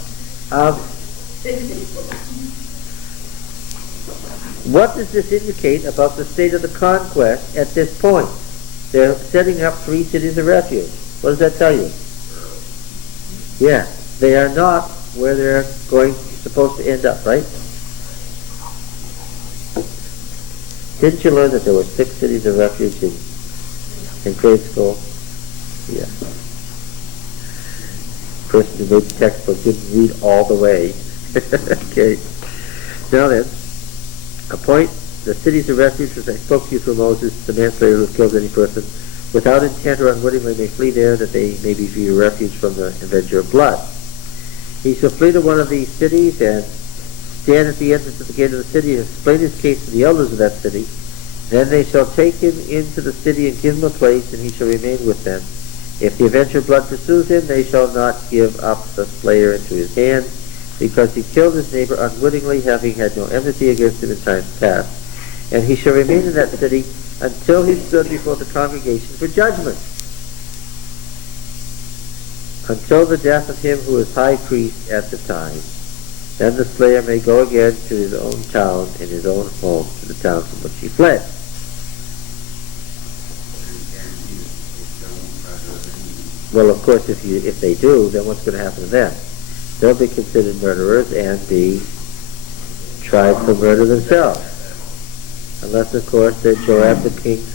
what does this indicate about the state of the conquest at this point? They're setting up 3 cities of refuge. What does that tell you? Yeah, they are not where they're supposed to end up, right? Didn't you learn that there were 6 cities of refuge in grade school? Yeah. The person who made the textbook didn't read all the way. Okay. Now then, appoint the cities of refuge as I spoke to you through Moses, the manslayer who kills any person, without intent or unwittingly may flee there, that they may be for you refuge from the avenger of blood. He shall flee to one of these cities and stand at the entrance of the gate of the city and explain his case to the elders of that city. Then they shall take him into the city and give him a place, and he shall remain with them. If the avenger of blood pursues him, they shall not give up the slayer into his hand, because he killed his neighbor unwittingly, having had no enmity against him in times past. And he shall remain in that city until he stood before the congregation for judgment, until the death of him who is high priest at the time. Then the slayer may go again to his own town and his own home, to the town from which he fled. Well, of course, if they do, then what's going to happen to them? They'll be considered murderers and be tried for murder themselves. Unless, of course, they're Joab the king's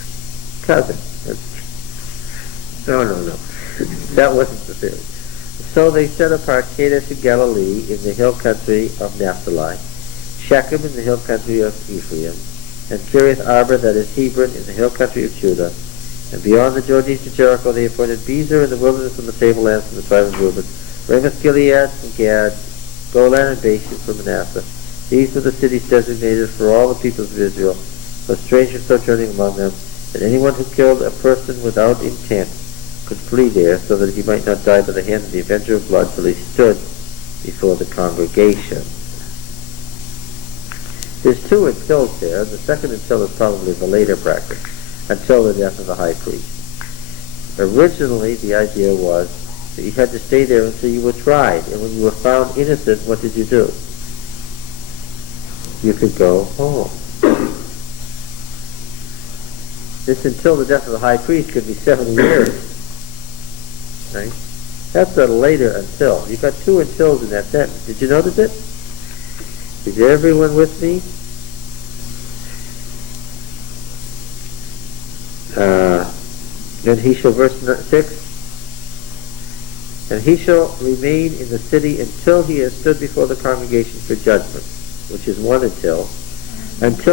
cousin. No. That wasn't the theory. So they set apart Kadesh in Galilee in the hill country of Naphtali, Shechem in the hill country of Ephraim, and Kiriath Arba, that is Hebron, in the hill country of Judah. And beyond the Jordan east of Jericho they appointed Bezer in the wilderness from the tablelands from the tribe of Reuben, Ramoth Gilead from Gad, Golan and Bashan from Manasseh. These were the cities designated for all the peoples of Israel, for strangers sojourning among them, that anyone who killed a person without intent could flee there, so that he might not die by the hand of the avenger of blood till he stood before the congregation. There's two untils there. The second until is probably the later practice, until the death of the high priest. Originally, the idea was that you had to stay there until you were tried, and when you were found innocent, what did you do? You could go home. This until the death of the high priest could be 70 years. Right? That's a later until. You've got two untils in that sentence. Did you notice it? Is everyone with me? Then he shall, verse 6, and he shall remain in the city until he has stood before the congregation for judgment, which is one until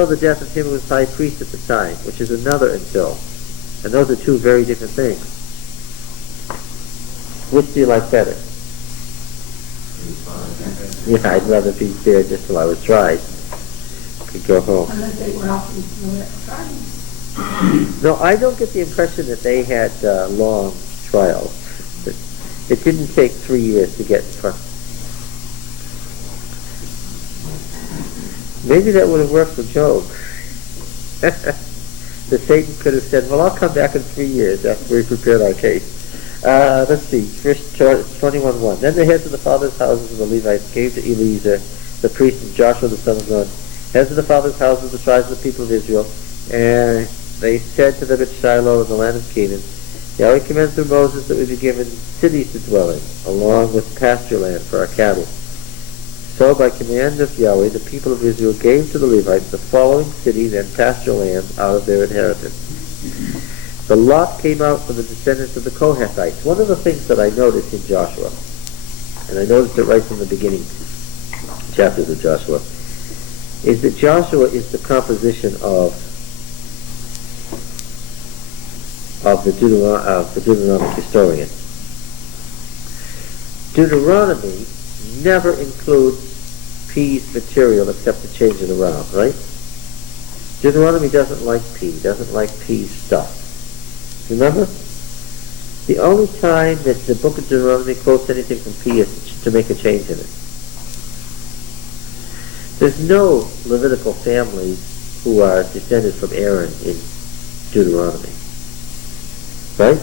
the death of him who was high priest at the time, which is another until. And those are two very different things. Which do you like better? Yeah, I'd rather be there just till I was tried. Could go home. Unless they were off in the trial. No, I don't get the impression that they had long trials. It didn't take 3 years to get in front. Maybe that would have worked for Job. The Satan could have said, well, I'll come back in 3 years after we prepared our case. Let's see, verse 21:1. Then the heads of the fathers' houses of the Levites gave to Eleazar, the priest, and Joshua the son of Nun, heads of the fathers' houses of the tribes of the people of Israel, and they said to them at Shiloh in the land of Canaan, Yahweh commands through Moses that we be given cities to dwell in, along with pasture land for our cattle. So by command of Yahweh, the people of Israel gave to the Levites the following cities and pasture lands out of their inheritance. The lot came out from the descendants of the Kohathites. One of the things that I noticed in Joshua, and I noticed it right from the beginning chapters of Joshua, is that Joshua is the composition of the Deuteronomic historian. Deuteronomy never includes P's material except to change it around, right? Deuteronomy doesn't like P, doesn't like P's stuff. Remember? The only time that the book of Deuteronomy quotes anything from P is to make a change in it. There's no Levitical families who are descended from Aaron in Deuteronomy. Right?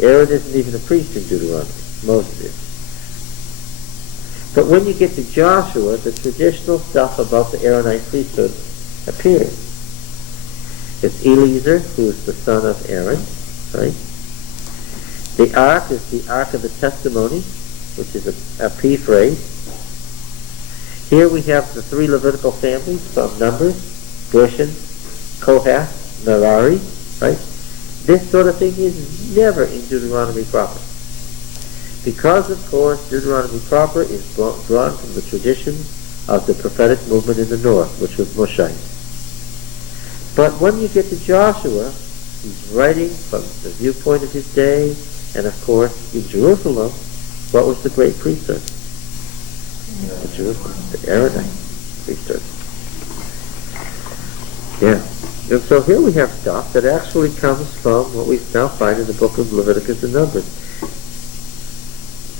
Aaron isn't even a priest in Deuteronomy. Moses is. But when you get to Joshua, the traditional stuff about the Aaronite priesthood appears. It's Eleazar, who is the son of Aaron, right? The ark is the Ark of the Testimony, which is a P phrase. Here we have the three Levitical families from Numbers, Gershon, Kohath, Merari, right? This sort of thing is never in Deuteronomy proper. Because, of course, Deuteronomy proper is drawn from the tradition of the prophetic movement in the north, which was Moshite. But when you get to Joshua, he's writing from the viewpoint of his day, and of course, in Jerusalem, what was the great priesthood? The Jerusalem, the Aaronite priesthood. Yeah. And so here we have stuff that actually comes from what we now find in the book of Leviticus and Numbers.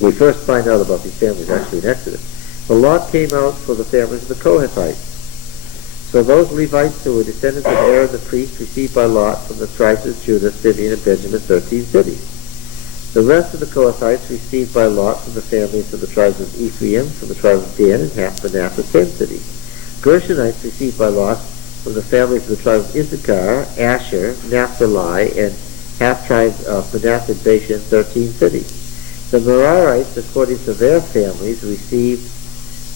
We first find out about these families actually in Exodus. The lot came out for the families of the Kohathites. So those Levites who were descendants of Aaron the priest received by lot from the tribes of Judah, Simeon, and Benjamin 13 cities. The rest of the Kohathites received by lot from the families of the tribes of Ephraim, from the tribe of Dan, and half Manasseh 10 cities. Gershonites received by lot from the families of the tribes of Issachar, Asher, Naphtali, and half tribes of Manasseh and Bashan 13 cities. The Merarites, according to their families, received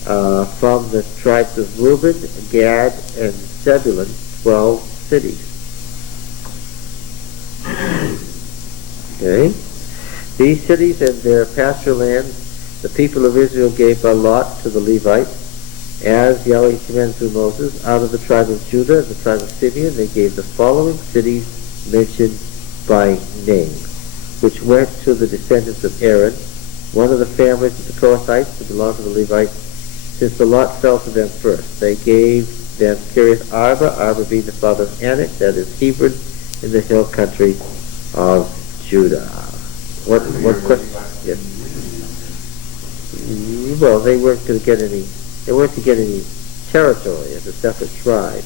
from the tribes of Reuben, Gad, and Zebulun 12 cities. Okay? These cities and their pasture lands the people of Israel gave by lot to the Levites, as Yahweh commanded through Moses. Out of the tribe of Judah and the tribe of Simeon, they gave the following cities mentioned by name, which went to the descendants of Aaron, one of the families of the Kohathites who belonged to the Levites, since the lot fell to them first. They gave then Kiriath Arba, Arba being the father of Anak, that is Hebron, in the hill country of Judah. What question? Yes. Well, they weren't going to get any. They weren't to get any territory as a separate tribe,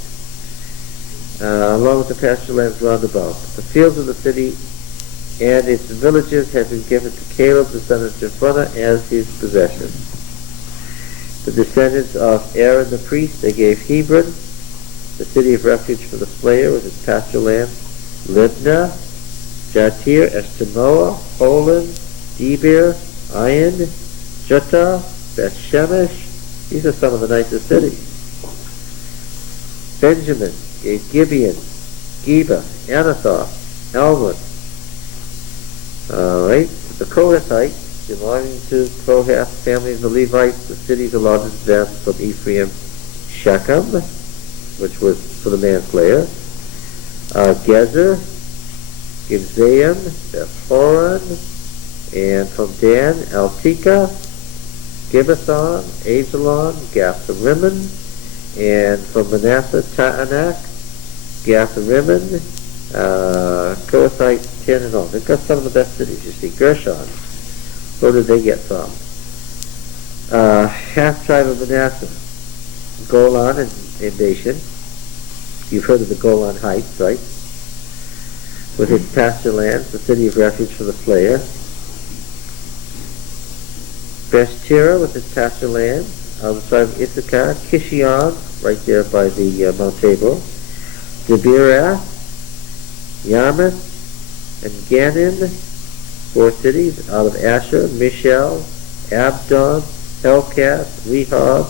along with the pasture lands round about. The fields of the city and its villages had been given to Caleb the son of Jephunneh as his possession. The descendants of Aaron the priest they gave Hebron, the city of refuge for the slayer with its pasture land, Libnah, Jatir, Eshtemoa, Holon, Debir, Ayin, Juttah, Beth Shemesh. These are some of the nicest cities. Benjamin gave Gibeon, Geba, Anathoth, Almon. Alright, the Kohathites, belonging to Kohath family of the Levites, the cities allotted to them from Ephraim, Shechem, which was for the manslayer, Gezer, Gibzaim, Beth-horon, and from Dan, Eltika, Gibbethon, Ajalon, Gath-rimmon, and from Manasseh, Ta'anak, Gath-rimmon, Kohathites, 10 and all. They've got some of the best cities, you see. Gershon, where did they get from? Half tribe of Manasseh, Golan and Bashan. You've heard of the Golan Heights, right? With its pasture lands, the city of refuge for the slayer. Beshtirah with its pasture land, the tribe of Issachar. Kishion, right there by the Mount Tabor. Debirath, Yarmouth, and Ganin, 4 cities out of Asher. Mishal, Abdon, Helkath, Rehob,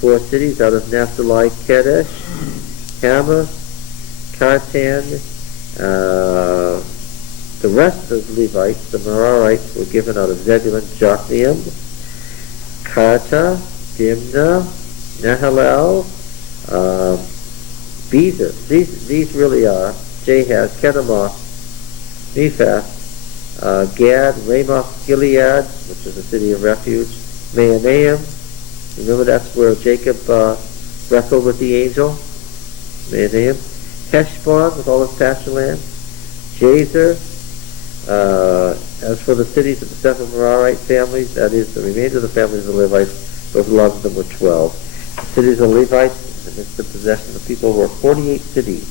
4 cities out of Naphtali. Kedesh, Hamath, Kartan. The rest of the Levites, the Merarites, were given out of Zebulun, Jokneam, Karta, Dimnah, Nahalal, Bezer. These really are Jahaz, Kedemoth, Nephath, Gad, Ramoth, Gilead, which is a city of refuge, Mahanaim. Remember that's where Jacob wrestled with the angel. Mahanaim. Heshbon with all its pasture land. Jazer. As for the cities of the 7 Merarite families, that is the remainder of the families of the Levites, those belonging to them were 12. The cities of the Levites, in the midst of possession of the people, were 48 cities.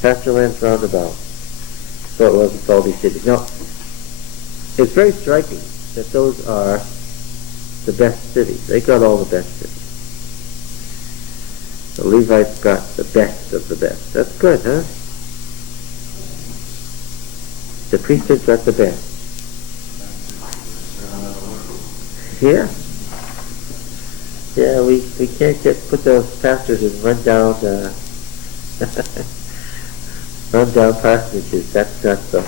Pasture lands round about. So it was with all these cities. Now, it's very striking that those are the best cities. They got all the best cities. The Levites got the best of the best. That's good, huh? The priesthood got the best. Yeah. Yeah, we can't put those pastors in rundown rundown parsonages. That's not so.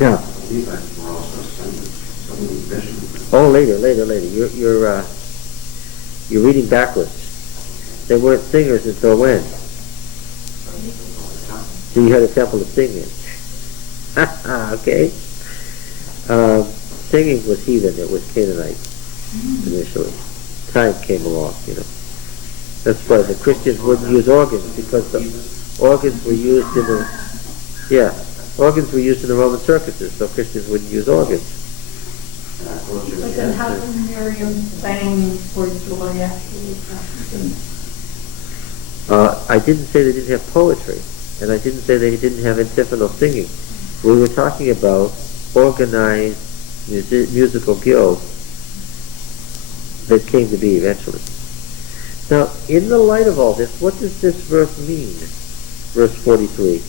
Now. Oh, later. You're reading backwards. They weren't singers until when? So you had a temple to sing in. Okay. Singing was heathen. It was Canaanite initially. Time came along, That's why the Christians wouldn't use organs, because the organs were used in the Roman circuses, so Christians wouldn't use organs. But then how come Miriam sang for joy after the sing? I didn't say they didn't have poetry, and I didn't say they didn't have antiphonal singing. We were talking about organized musical guilds that came to be eventually. Now, in the light of all this, what does this verse mean? Verse 43.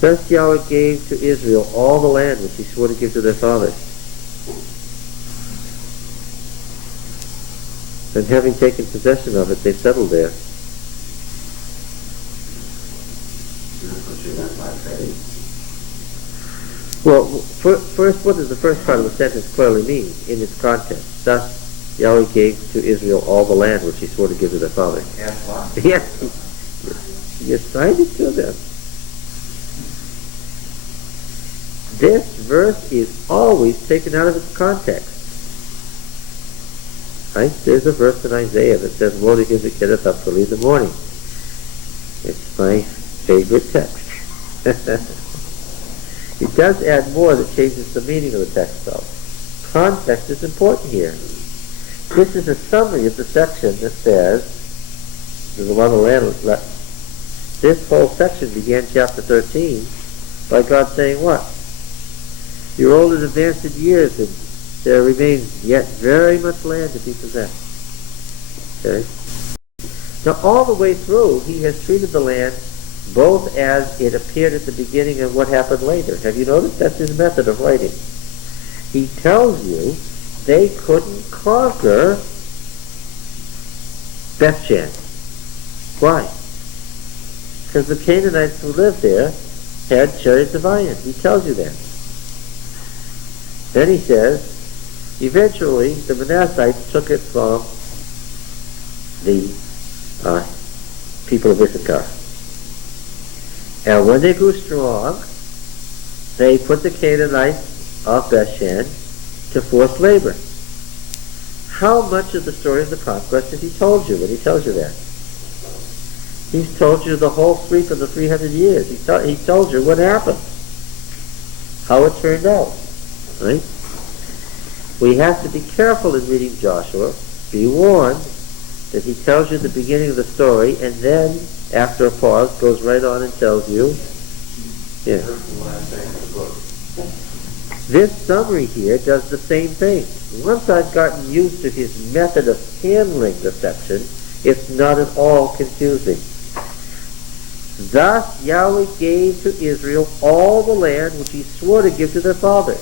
Thus Yahweh gave to Israel all the land which he swore to give to their fathers. And having taken possession of it, they settled there. Well, first, what does the first part of the sentence clearly mean in its context? Thus Yahweh gave to Israel all the land which he swore to give to their fathers. Yes, he assigned it to them. This verse is always taken out of its context. Right? There's a verse in Isaiah that says, "Woe to him that getteth up early in the morning." It's my favorite text. It does add more that changes the meaning of the text, though. Context is important here. This is a summary of the section that says, there's a lot of land left. This whole section began chapter 13 by God saying what? You're old and advanced in years, and there remains yet very much land to be possessed. Okay? Now, all the way through, he has treated the land both as it appeared at the beginning and what happened later. Have you noticed? That's his method of writing. He tells you they couldn't conquer Bethshan. Why? Because the Canaanites who lived there had chariots of iron. He tells you that. Then he says, eventually the Manassites took it from the people of Issachar. And when they grew strong, they put the Canaanites of Bethshan to forced labor. How much of the story of the conquest has he told you when he tells you that? He's told you the whole sweep of the 300 years. He told you what happened, how it turned out. Right? We have to be careful in reading Joshua. Be warned that he tells you the beginning of the story, and then, after a pause, goes right on and tells you, yeah. This summary here does the same thing. Once I've gotten used to his method of handling the section, it's not at all confusing. Thus Yahweh gave to Israel all the land which he swore to give to their fathers.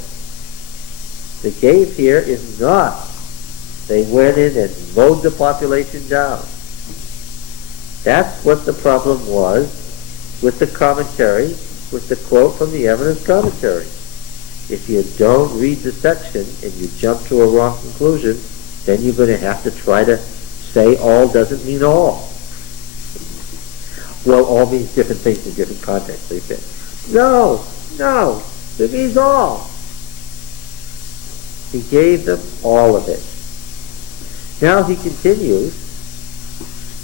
The gave here is not they went in and mowed the population down. That's what the problem was with the commentary, with the quote from the evidence commentary. If you don't read the section and you jump to a wrong conclusion, then you're going to have to try to say all doesn't mean all. Well, all means different things in different contexts, they say. No, it means all. He gave them all of it. Now he continues,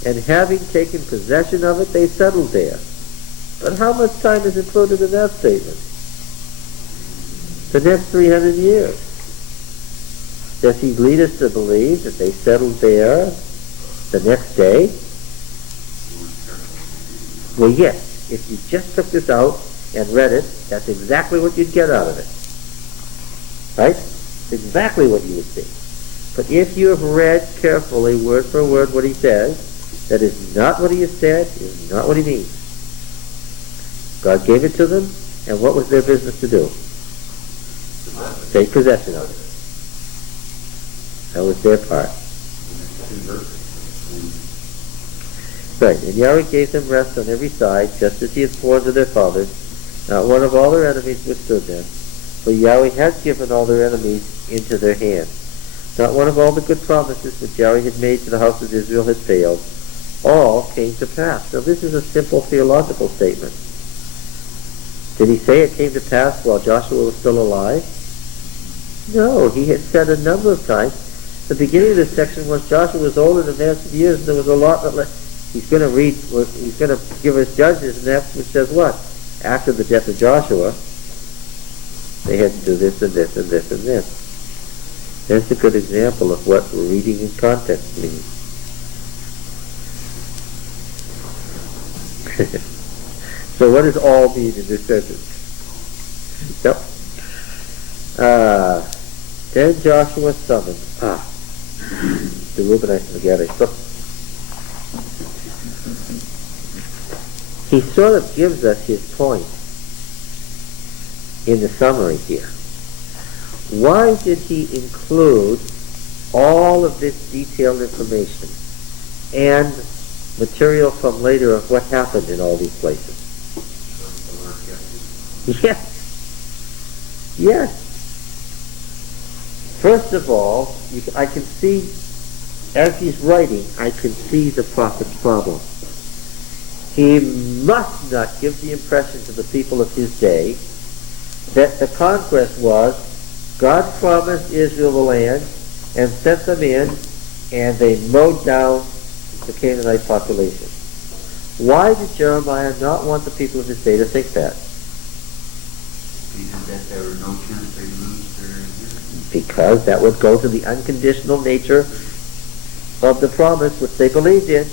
and having taken possession of it, they settled there. But how much time is included in that statement? The next 300 years. Does he lead us to believe that they settled there the next day? Well, yes. If you just took this out and read it, that's exactly what you'd get out of it. Right? Exactly what you would see. But if you have read carefully, word for word, what he says, that is not what he has said, is not what he means. God gave it to them, and what was their business to do? Take possession of it. That was their part. Right, and Yahweh gave them rest on every side, just as he had sworn to their fathers. Not one of all their enemies withstood them, for Yahweh had given all their enemies into their hand. Not one of all the good promises which Yahweh had made to the house of Israel had failed. All came to pass. Now this is a simple theological statement. Did he say it came to pass while Joshua was still alive? No, he had said a number of times. The beginning of this section was Joshua was old and advanced in years, and there was a lot that he's going to give us judges, and that's which says what? After the death of Joshua, they had to do this and this and this and this. That's a good example of what reading in context means. So what does all mean in this sentence? Yep. Then Joshua summoned the Reubenites and the Gadites. So he sort of gives us his point in the summary here. Why did he include all of this detailed information and material from later of what happened in all these places? Yes. First of all, I can see, as he's writing, I can see the prophet's problem. He must not give the impression to the people of his day that the conquest was God promised Israel the land and sent them in, and they mowed down the Canaanite population. Why did Jeremiah not want the people of his day to think that? Because that there was no chance they lose their inheritance. Because that would go to the unconditional nature of the promise which they believed in.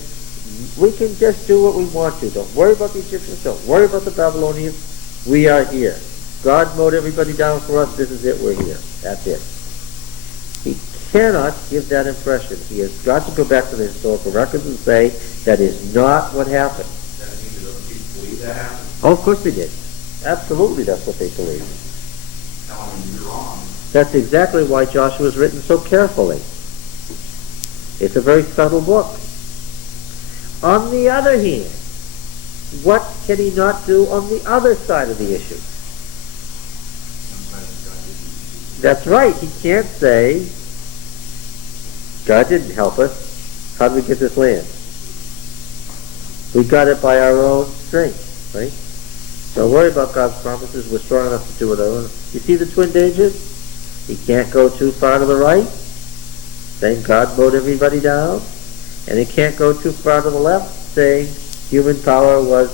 We can just do what we want to. Don't worry about the Egyptians. Don't worry about the Babylonians. We are here. God mowed everybody down for us. This is it. We're here. That's it. He cannot give that impression. He has got to go back to the historical records and say that is not what happened. That means that those people believe that happened. Oh, of course they did. Absolutely, that's what they believed. Telling them you're wrong. That's exactly why Joshua is written so carefully. It's a very subtle book. On the other hand, what can he not do on the other side of the issue? That's right. He can't say, God didn't help us. How did we get this land? We got it by our own strength, right? Don't worry about God's promises. We're strong enough to do it our own. You see the twin dangers? He can't go too far to the right. Then God mowed everybody down. And he can't go too far to the left, saying human power was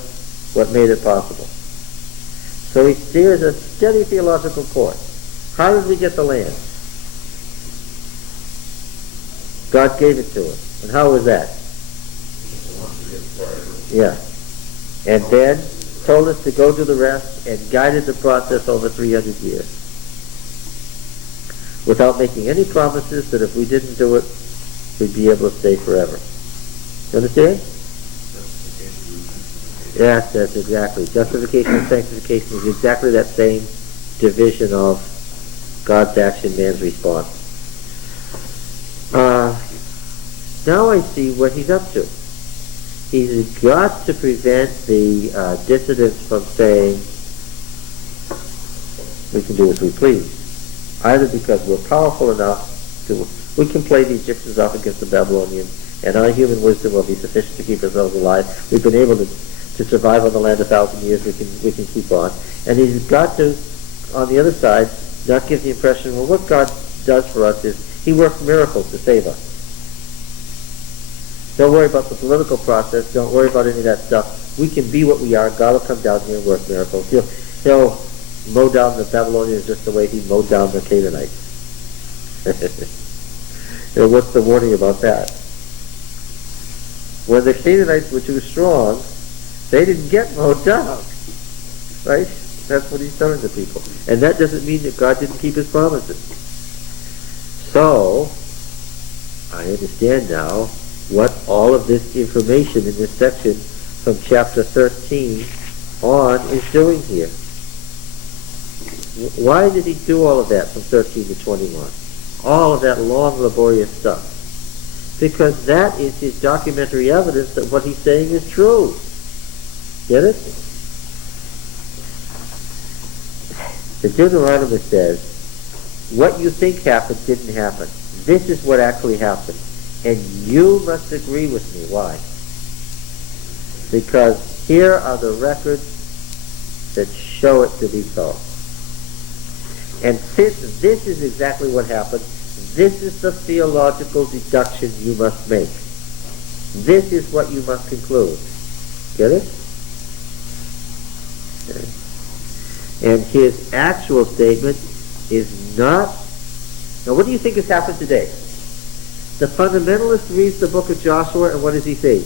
what made it possible. So he steers a steady theological course. How did we get the land? God gave it to us. And how was that? Yeah. And then told us to go do the rest and guided the process over 300 years. Without making any promises that if we didn't do it, we'd be able to stay forever. You understand? Yes, that's exactly. Justification and sanctification is exactly that same division of God's action, man's response. Now I see what he's up to. He's got to prevent the dissidents from saying, we can do as we please. Either because we're powerful enough to, we can play the Egyptians off against the Babylonians, and our human wisdom will be sufficient to keep ourselves alive. We've been able to survive on the land 1,000 years. We can keep on. And he's got to, on the other side, not give the impression, well, what God does for us is he works miracles to save us. Don't worry about the political process. Don't worry about any of that stuff. We can be what we are. God will come down here and work miracles. He'll mow down the Babylonians just the way he mowed down the Canaanites. What's the warning about that? When the Canaanites were too strong, they didn't get mowed down. Right? That's what he's telling the people. And that doesn't mean that God didn't keep his promises. So, I understand now what all of this information in this section from chapter 13 on is doing here. Why did he do all of that from 13 to 21? All of that long, laborious stuff. Because that is his documentary evidence that what he's saying is true. Get it? The Deuteronomy says, what you think happened didn't happen. This is what actually happened. And you must agree with me. Why? Because here are the records that show it to be so. And since this is exactly what happened, this is the theological deduction you must make. This is what you must conclude. Get it? Okay. And his actual statement is not... Now what do you think has happened today? The fundamentalist reads the book of Joshua, and what does he see?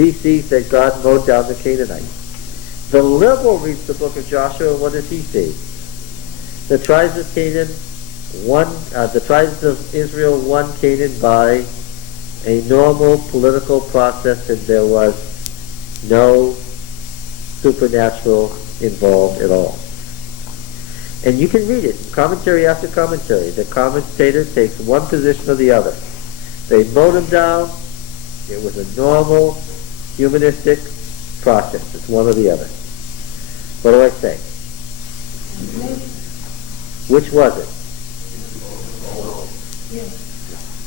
He sees that God mowed down the Canaanites. The liberal reads the book of Joshua, and what does he see? The tribes of Canaan the tribes of Israel won Canaan by a normal political process, and there was no supernatural involved at all. And you can read it, commentary after commentary. The commentator takes one position or the other. They mowed them down. It was a normal, humanistic process. It's one or the other. What do I say? Which was it?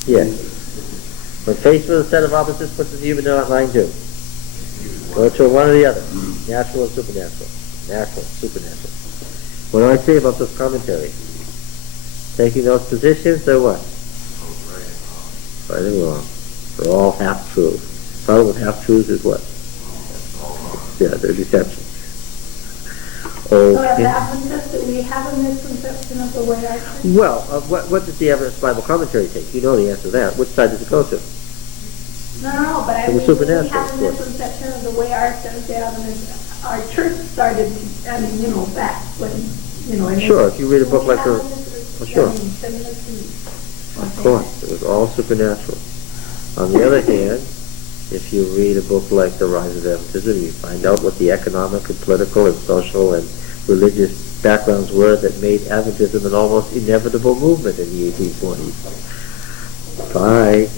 Yes. When faced with a set of opposites, what does the human mind do? Go to one or the other. Natural or supernatural. Natural, supernatural. What do I say about this commentary? Taking those positions, they're what? right or wrong. They're all half-truths. Problem with half-truths is what? Yeah, they're deceptions. So as Okay. Adventists, do we have a misconception of the way our church? Well, what does the Evidence Bible Commentary take? You know the answer to that. Which side does it go to? No, but I To the mean, we supernatural, have of a course. misconception of the way our church, our church started, back when, and Sure, if you read a book we like have the- a mis- well, sure. I mean, similar to- Of course, it was all supernatural. On the other hand, if you read a book like The Rise of Adventism, you find out what the economic and political and social and religious backgrounds were that made Adventism an almost inevitable movement in the 1820s. Bye.